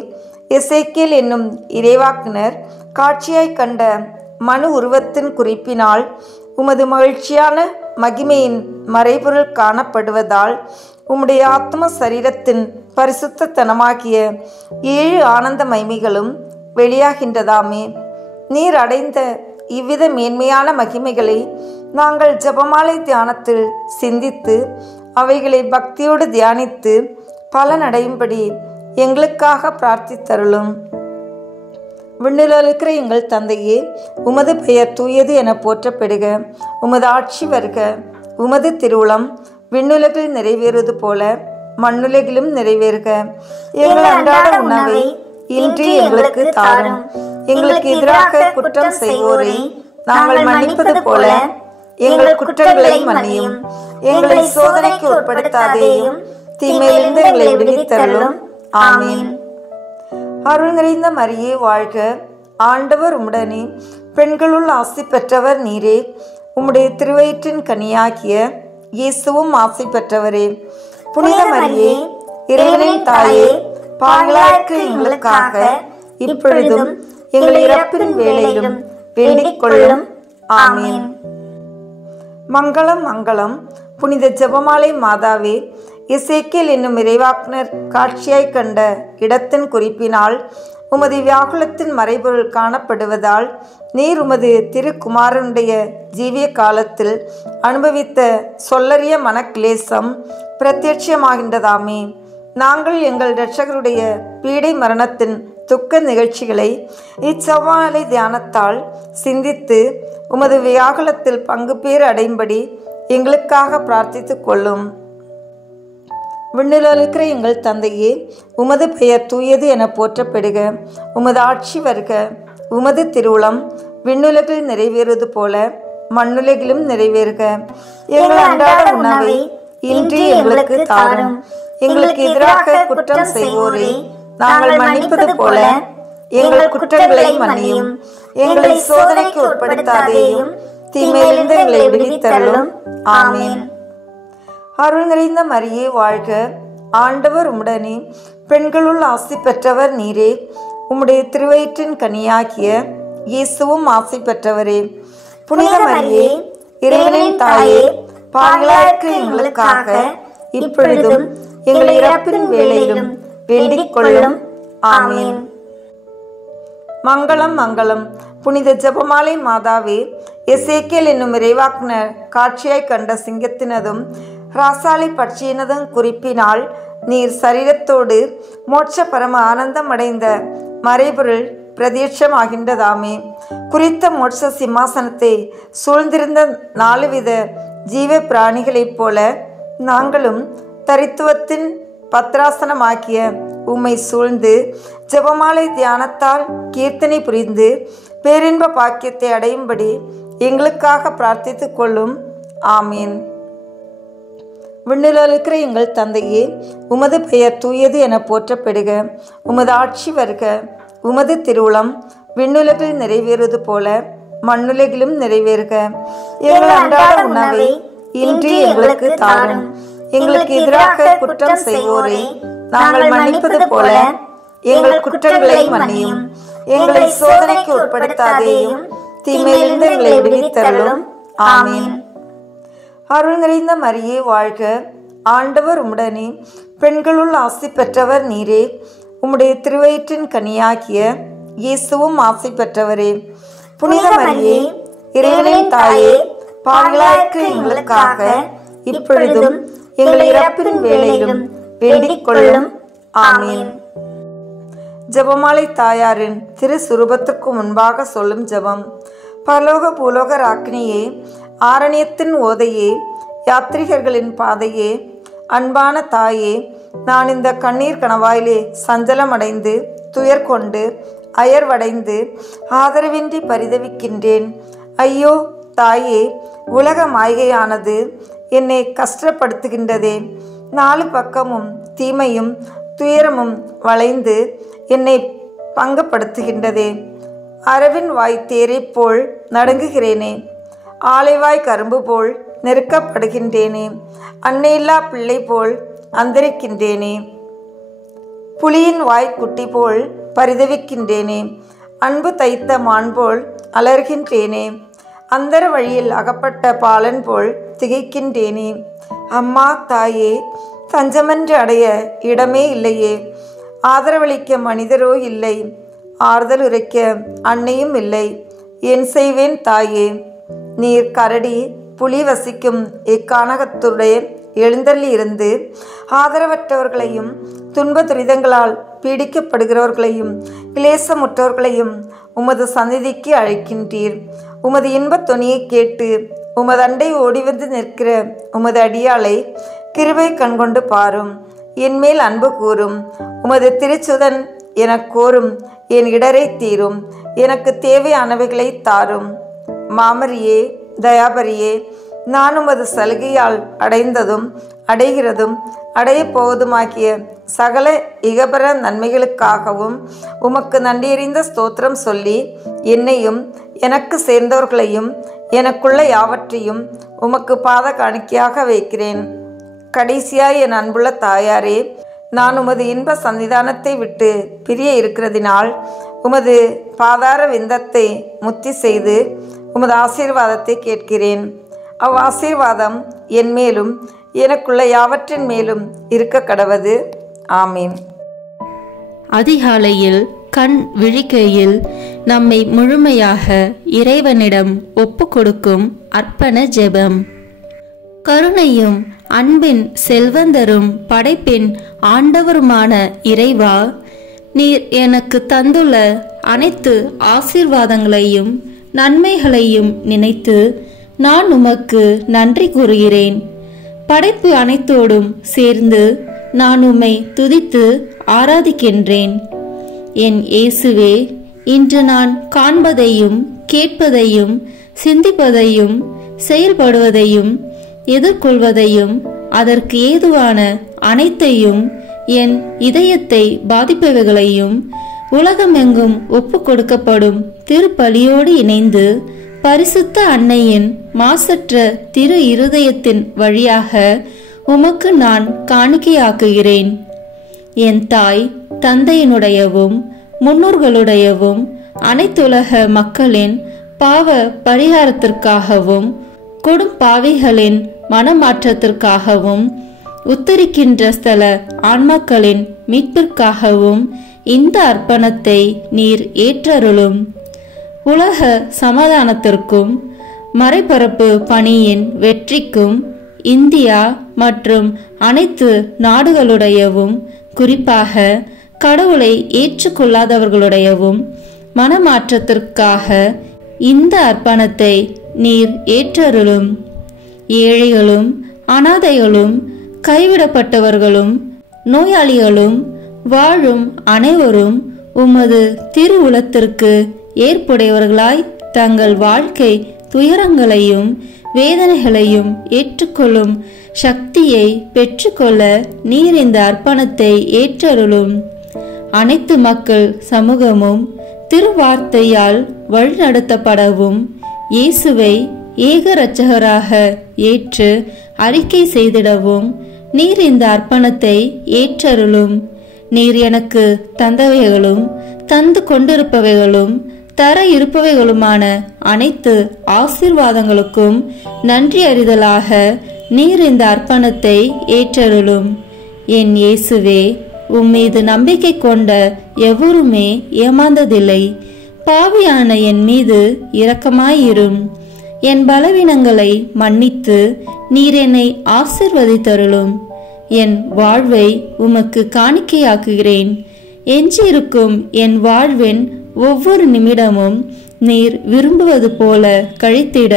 எசேக்கியேல் என்னும் இறைவாக்கினர் காட்சியாய் கண்ட மனு உருவத்தின் குறிப்பினால் உமது மகிழ்ச்சியான மகிமையின் மறைபொருள் காணப்படுவதால் உம்முடைய ஆத்ம சரீரத்தின் பரிசுத்தனமாகிய 7 ஆனந்த மைமைகளும் வெளியாகின்றதாமே. நீர் அடைந்த இவ்வித மேன்மையான மகிமைகளை நாங்கள் ஜெபமாலை தியானத்தில் சிந்தித்து அவைகளை பக்தியோடு தியானித்து பலனடையும்படி எங்களுக்காக பிரார்த்தித்தருளும். விண்ணிலிருக்கிற எங்கள் தந்தையே, உமது பெயர் தூயது என போற்றப்படுக. உமது ஆட்சி வருக. உமது திருவுளம் விண்ணுலகில் நிறைவேறுவது போல மண்ணுலகிலும் நிறைவேறுக. எங்கள் அன்றாட உணவை இன்று எங்களுக்கு தாரும். எங்களுக்கு எதிராக குற்றம் செய்வோரை நாங்கள் மன்னிப்பது போல எங்கள் குற்றங்களை மன்னியும். எங்களை சோதனைக்கு உட்படுத்தாதேயும், தீமையிலிருந்து எங்களை விடுவித்தருளும். ஆமீன். அருள் நிறைந்த மரியே வாழ்க. ஆண்டவர் உம்முடனே, பெண்களுள் ஆசி பெற்றவர் நீரே. உம்முடைய திருவயிற்றின் கனியாகிய இயேசுவும் ஆசி பெற்றவரே. புனித மரியே, இறைவனின் தாயே, பாவிகளாயிருக்கிற எங்களுக்காக இப்பொழுதும் எங்கள் இறப்பின் வேளையிலும் வேண்டிக் கொள்ளும். ஆமீன். மங்களம் மங்களம். புனித ஜெபமாலை மாதாவே, எசேக்கியேல் என்னும் இறைவாக்கினர் காட்சியாய் கண்ட இடத்தின் குறிப்பினால் உமது வியாகுலத்தின் மறைபொருள் காணப்படுவதால் நீர் உமது திருக்குமாரனுடைய ஜீவிய காலத்தில் அனுபவித்த சொல்லறிய மனக்லேசம் பிரத்யட்சமாகின்றதாமே. நாங்கள் எங்கள் இரட்சகருடைய பீடை மரணத்தின் துக்க நிகழ்ச்சிகளை இச்செவ்வாழை தியானத்தால் சிந்தித்து உமது வியாகுலத்தில் பங்கு பேர் அடையும்படி எங்களுக்காக பிரார்த்தித்து கொள்ளும். விண்ணிலிருக்கிற எங்கள் தந்தையே, உமது பெயர் தூயது என போற்றப்படுக. உமது ஆட்சி வருக. உமது திருவுளம் விண்ணுலகில் நிறைவேறுவது போல மண்ணுலகிலும் நிறைவேறுக. எங்கள் அன்றாட உணவை இன்று எங்களுக்கு தாரும். எங்களுக்கு எதிராக குற்றம் செய்வோரை நாங்கள் மன்னிப்பது போல எங்கள் குற்றங்களை மன்னியும். எங்களை சோதனைக்கு உட்படுத்தாதேயும், தீமையிலிருந்து எங்களை விடுவித்தருளும். ஆமீன். அருள் நிறைந்த மரியே வாழ்க, ஆண்டவர் உம்முடனே, பெண்களுள் ஆசி பெற்றவர் நீரே. உம்முடைய திருவயிற்றின் கனியாகிய இயேசுவும் ஆசி பெற்றவரே. புனித மரியே, இறைவனின் தாயே, பாவிகளாகிய எங்களுக்காக இப்பொழுதும் எங்கள் இறப்பின் வேளையிலும் வேண்டிக் கொள்ளும். ஆமீன். மங்களம் மங்களம். புனித ஜெபமாலை மாதாவே, எசேக்கியேல் என்னும் இறைவாக்கினர் காட்சியாய் கண்ட சிங்கத்தினதும் ராசாலை பட்சியினதும் குறிப்பினால் நீர் சரீரத்தோடு மோட்ச பரம ஆனந்தம் அடைந்த மறைபொருள் பிரத்யட்சமாகின்றதாமே. குறித்த மோட்ச சிம்மாசனத்தை சூழ்ந்திருந்த 4 வித ஜீவ பிராணிகளைப் போல நாங்களும் தரித்துவத்தின் பத்ராசனமாக்கிய உம்மை சூழ்ந்து ஜெபமாலை தியானத்தால் கீர்த்தனை புரிந்து பேரின்ப பாக்கியத்தை அடையும்படி எங்களுக்காக பிரார்த்தித்துக் கொள்ளும். ஆமீன். விண்ணில் இருக்கிற எங்கள் தந்தையே, உமது பெயர் தூயது என போற்றப்படுக. உமது ஆட்சி வருக. உமது திருவுளம் விண்ணுலகில் நிறைவேறுவது போல மண்ணுலகிலும் நிறைவேறுக. எங்கள் அன்றாட உணவை இன்று எங்களுக்கு தாரும். எங்களுக்கு எதிராக குற்றம் செய்வோரை நாங்கள் மன்னிப்பது போல எங்கள் குற்றங்களை மன்னியும். எங்களை சோதனைக்கு உட்படுத்தாதேயும், தீமையிலிருந்து எங்களை விடுவித்தருளும். ஆமீன். அருள் நிறைந்த மரியே வாழ்க, ஆண்டவர் உம்முடனே, பெண்களுள் ஆசி பெற்றவர் நீரே. உம்முடைய திருவயிற்றின் கனியாகிய இயேசுவும் ஆசி பெற்றவரே. புனித மரியே, இறைவனின் தாயே, பாவிகளாகிய எங்களுக்காக இப்பொழுதும் எங்கள் இறப்பின் வேளையிலும் வேண்டிக் கொள்ளும். ஆமீன். ஜெபமாலை தாயாரின் திரு சுரூபத்துக்கு முன்பாக சொல்லும் ஜெபம். பரலோக பூலோக ராக்கினியே, ஆரண்யத்தின் ஓதையே, யாத்ரிகர்களின் பாதையே, அன்பான தாயே, நான் இந்த கண்ணீர் கணவாயிலே சஞ்சலமடைந்து துயர் கொண்டு அயர்வடைந்து ஆதரவின்றி பரிதவிக்கின்றேன். ஐயோ தாயே, உலக மாய்கையானது என்னை கஷ்டப்படுத்துகின்றதே. 4 பக்கமும் தீமையும் துயரமும் வளைந்து என்னை பங்கப்படுத்துகின்றதே. அரவின் வாய் தேரை போல் நடுங்குகிறேனே. ஆலைவாய் கரும்பு போல் நெருக்கப்படுகின்றேனே. அன்னையில்லா பிள்ளை போல் அந்தரிக்கின்றேனே. புலியின் வாய் குட்டி போல் பரிதவிக்கின்றேனே. அன்பு தைத்த மான் போல் அலர்கின்றேனே. அந்தர வழியில் அகப்பட்ட பாலன் போல் திகைக்கின்றேனே. அம்மா தாயே, தஞ்சமென்று அடைய இடமே இல்லையே. ஆதரவளிக்க மனிதரோ இல்லை, ஆறுதல் உரைக்க அன்னையும் இல்லை. என் செய்வேன் தாயே? நீர் கரடி புலி வசிக்கும் இக்கானகத்துடைய எழுந்தள்ளி இருந்து ஆதரவற்றவர்களையும் துன்ப துரிதங்களால் பீடிக்கப்படுகிறவர்களையும் கிளேசமுற்றவர்களையும் உமது சந்நிதிக்கு அழைக்கின்றீர். உமது இன்பத் தொனியை கேட்டு உமது அண்டை ஓடிவந்து நிற்கிற உமது அடியாளை கிருபை கண்கொண்டு பாரும். என்மேல் அன்பு கூறும். உமது திருச்சுதன் எனக் கோரும் என் இடரை தீரும். எனக்கு தேவையானவைகளை தாரும். மாமரியே, தயாபரியே, நான் உமது சலுகையால் அடைந்ததும் அடைகிறதும் அடையப் போவதுமாகிய சகல இகபர நன்மைகளுக்காகவும் உமக்கு நன்றியறிந்த ஸ்தோத்திரம் சொல்லி என்னையும் எனக்கு சேர்ந்தவர்களையும் எனக்குள்ள யாவற்றையும் உமக்கு பாத காணிக்கையாக வைக்கிறேன். கடைசியாய் என் அன்புள்ள தாயாரே, நான் உமது இன்ப சன்னிதானத்தை விட்டு பிரிய இருக்கிறதினால் உமது பாதார விந்தத்தை முத்தி செய்து உமது ஆசீர்வாதத்தை கேட்கிறேன். ஆசீர்வாதம் என் மேலும் எனக்குள்ள யாவற்றின் மேலும் இருக்க கடவது. ஆமீன். அதிகாலையில் கண் விழிக்கையில் நம்மை முழுமையாக இறைவனிடம் ஒப்பு கொடுக்கும் அர்ப்பண ஜெபம். கருணையும் அன்பின் செல்வந்தரும் படைப்பின் ஆண்டவருமான இறைவா, நீர் எனக்கு தந்துள்ள அனைத்து ஆசீர்வாதங்களையும் நன்மைகளையும் நினைத்து நான் உமக்கு நன்றி கூறுகிறேன். படைப்பு அனைத்தோடும் சேர்ந்து நான் உம்மை துதித்து ஆராதிக்கின்றேன். என் இயேசுவே, இன்று நான் காண்பதையும் கேட்பதையும் சிந்திப்பதையும் செயல்படுவதையும் எதிர்கொள்வதையும் அதற்கு ஏதுவான அனைத்தையும் என் இதயத்தை பாதிப்பவைகளையும் உலகமெங்கும் ஒப்பு கொடுக்கப்படும் திருப்பலியோடு இணைந்து பரிசுத்த அன்னையின் மாசற்ற திரு இருதயத்தின் வழியாக உமக்கு நான் காணிக்கையாக்குகிறேன். என் தாய் தந்தையினுடையவும் முன்னோர்களுடையவும் அனைத்துலக மக்களின் பாவ பரிகாரத்திற்காகவும் கொடும் பாவிகளின் மனமாற்றத்திற்காகவும் உத்தரிக்கின்ற ஸ்தல ஆன்மாக்களின் மீட்பிற்காகவும் இந்த அர்ப்பணத்தை நீர் ஏற்றருளும். உலக சமாதானத்திற்கும் மறைபரப்பு பணியின் வெற்றிக்கும் இந்தியா மற்றும் அனைத்து நாடுகளுடையவும் குறிப்பாக கடவுளை ஏற்றுக்கொள்ளாதவர்களுடையவும் மனமாற்றத்திற்காக இந்த அர்ப்பணத்தை நீர் ஏற்றருளும். ஏழைகளும் அனாதைகளும் கைவிடப்பட்டவர்களும் நோயாளிகளும் வாழும் அனைவரும் உமது திருவுளத்திற்கு ஏற்புடையவர்களாய் தங்கள் வாழ்க்கை துயரங்களையும் வேதனைகளையும் ஏற்றுக்கொள்ளும் சக்தியை பெற்றுக்கொள்ள நீர் இந்த அர்ப்பணத்தை ஏற்றருளும். அனைத்து மக்கள் சமூகமும் திருவார்த்தையால் வழிநடத்தப்படவும் இயேசுவை ஏக இரட்சகராக ஏற்று அறிக்கை செய்திடவும் நீர் இந்த அர்ப்பணத்தை ஏற்றருளும். நீர் எனக்கு தந்தவைகளும் தந்து கொண்டிருப்பவைகளும் தர இருப்பவைகளுமான அனைத்து ஆசீர்வாதங்களுக்கும் நன்றி அறிதலாக நீர் இந்த அர்ப்பணத்தை ஏற்றருளும். என் இயேசுவே, உம்மீது நம்பிக்கை கொண்ட எவருமே ஏமாந்ததில்லை. பாவியான என் மீது இரக்கமாயிரும். என் பலவீனங்களை மன்னித்து நீர் என்னை ஆசீர்வதித்தருளும். என் வாழ்வை உமக்கு காணிக்கையாக்குகிறேன். எஞ்சியிருக்கும் என் வாழ்வின் ஒவ்வொரு நிமிடமும் நீர் விரும்புவது போல கழித்திட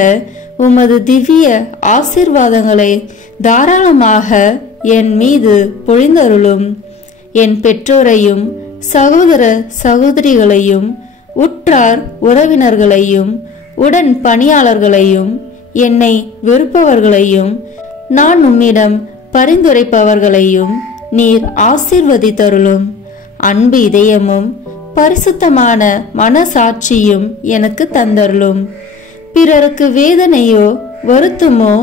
உமது திவ்ய ஆசீர்வாதங்களை தாராளமாக என் மீது பொழிந்தருளும். என் பெற்றோரையும் சகோதர சகோதரிகளையும் உற்றார் உறவினர்களையும் உடன் பணியாளர்களையும் என்னை வெறுப்பவர்களையும் நான் உம்மிடம் பரிந்துரைப்பவர்களையும் நீர் ஆசீர்வதித்தருளும். அன்பு இதயமும் பரிசுத்தமான மனசாட்சியும் எனக்கு தந்தருளும். பிறருக்கு வேதனையோ வருத்தமோ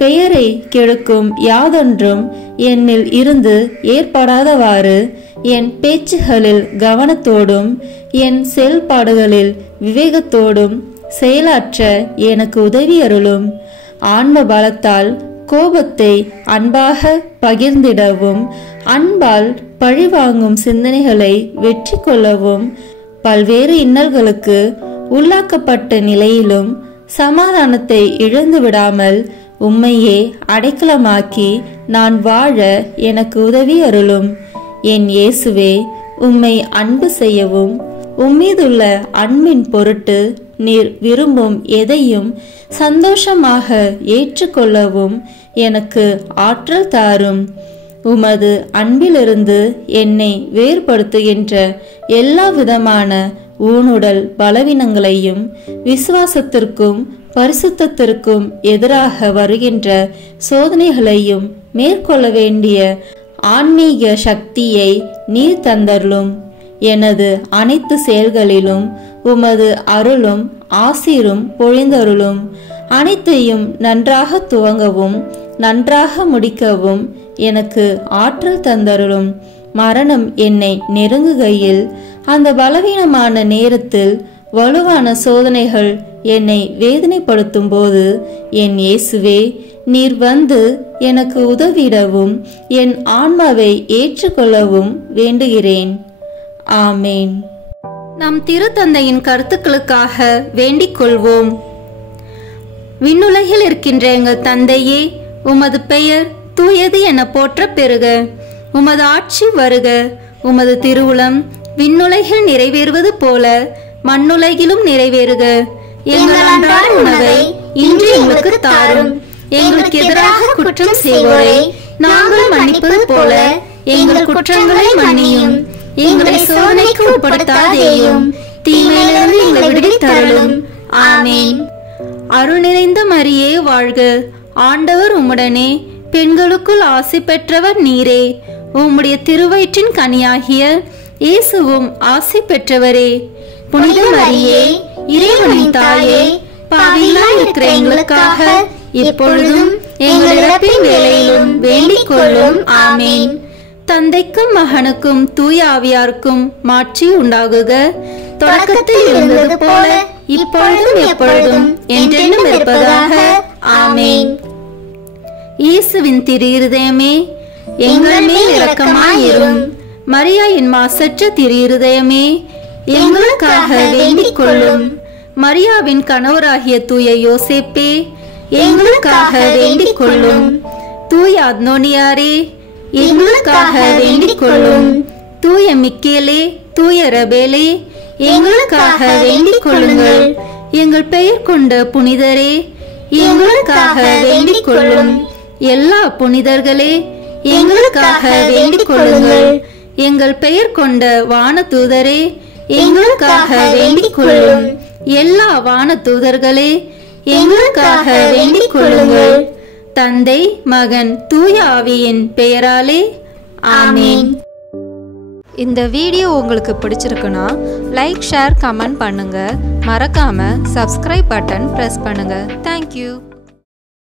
பெயரை கெடுக்கும் யாதொன்றும் என்னில் இருந்து ஏற்படாதவாறு என் பேச்சுகளில் கவனத்தோடும் என் செயல்பாடுகளில் விவேகத்தோடும் செயலாற்ற எனக்கு உதவி அருளும். ஆன்ம பலத்தால் கோபத்தை அன்பாக பகிர்ந்திடவும் அன்பால் பழிவாங்கும் சிந்தனைகளை வெற்றி கொள்ளவும் பல்வேறு இன்னல்களுக்கு உள்ளாக்கப்பட்ட நிலையிலும் சமாதானத்தை இழந்து விடாமல் உம்மையே அடைக்கலமாக்கி நான் வாழ எனக்கு உதவி அருளும். என் இயேசுவே, உம்மை அன்பு செய்யவும் உம்மீதுள்ள அன்பின் பொருட்டு நீர் விரும்பும் எதையும் சந்தோஷமாக ஏற்றுக்கொள்ளவும் எனக்கு ஆற்றல் தாரும். உமது அன்பிலிருந்து என்னை வேறுபடுத்துகின்ற எல்லா விதமான ஊனுடல் பலவீனங்களையும் விசுவாசத்திற்கும் பரிசுத்தத்திற்கும் எதிராக வருகின்ற சோதனைகளையும் மேற்கொள்ள வேண்டிய ஆன்மீக சக்தியை நீர் தந்தருளும். எனது அனைத்து செயல்களிலும் உமது அருளும் ஆசீரும் பொழிந்தருளும். அனைத்தையும் நன்றாக துவங்கவும் நன்றாக முடிக்கவும் எனக்கு ஆற்றல் தந்தருளும். மரணம் என்னை நெருங்குகையில் அந்த பலவீனமான நேரத்தில் வலுவான சோதனைகள் என்னை வேதனைப்படுத்தும் போது என் இயேசுவே, நீர் வந்து எனக்கு உதவிடவும் என் ஆன்மாவை ஏற்றுக்கொள்ளவும் வேண்டுகிறேன். ஆமேன். நம் திருத்தந்தையின் கருத்துக்களுக்காக வேண்டிக் கொள்வோம். விண்ணுலகில் இருக்கின்ற எங்கள் தந்தையே, உமது பெயர் தூயது என போற்ற பெறுக. உமது ஆட்சி வருக. உமது திருவுளம் விண்ணுலகில் நிறைவேறுவது போல மண்ணுலகிலும் நிறைவேறுக. எங்கள் அன்றாட உணவை இன்று எங்களுக்கு தாரும். எங்களுக்கு எதிராக குற்றம் செய்வோரை நாங்கள் மன்னிப்பது போல எங்கள் குற்றங்களை மன்னியும். எங்களை சோதனைக்கு உட்படுத்தாதேயும், தீமையிலிருந்து எங்களை விடுவித்தருளும். ஆமென். அருள் நிறைந்த மரியே வாழ்க, ஆண்டவர் உம்முடனே, பெண்களுக்குள் ஆசி பெற்றவர் நீரே. உம்முடைய திருவயிற்றின் கனியாகிய இயேசுவும் ஆசி பெற்றவரே. புனித மரியே, இறைவனின் தாயே, பாவிகளாய் இருக்கிற எங்களுக்காக இப்பொழுதும் எங்கள் இறப்பின் வேளையிலும் வேண்டிக் கொள்ளும். ஆமென். தந்தைக்கும் மகனுக்கும் தூய ஆவியாருக்கும் மாட்சி உண்டாகுக. தொடக்கத்தில் இருந்தது போல இப்பொழுதும் எப்பொழுதும் என்றென்றும் இருப்பதாக. ஆமென். இயேசுவின் திரு இருதயமே, எங்கள் மேல் இரக்கமாயிரும். மரியாயின் மாசற்ற திரு இருதயமே, எங்களுக்காக வேண்டிக் கொள்ளும். மரியாவின் கணவராகிய தூய யோசேப்பே, எங்களுக்காக வேண்டிக் கொள்ளும். தூய அத்னோனியாரே, எங்களுக்காக வேண்டிக் கொள்ளும். தூய மிக்கேலே, தூய ரபேலே, எங்களுக்காக வேண்டிக் கொள்ளுங்கள். எங்கள் பெயர் கொண்ட புனிதரே, எங்களுக்காக வேண்டிக் கொள்ளும். எல்லா புனிதர்களே, எங்களுக்காக வேண்டிக் கொள்ளுங்கள். எங்கள் பெயர் கொண்ட வான தூதரே, எங்களுக்காக வேண்டிக் கொள்ளும். எல்லா வான தூதர்களே, எங்களுக்காக வேண்டிக் கொள்ளுங்கள். தந்தை, மகன், தூய ஆவியின் பெயராலே. ஆமென். இந்த வீடியோ உங்களுக்கு பிடிச்சிருக்குன்னா லைக், ஷேர், கமெண்ட் பண்ணுங்க. மறக்காம சப்ஸ்கிரைப் பட்டன் பிரஸ் பண்ணுங்க. தேங்க்யூ.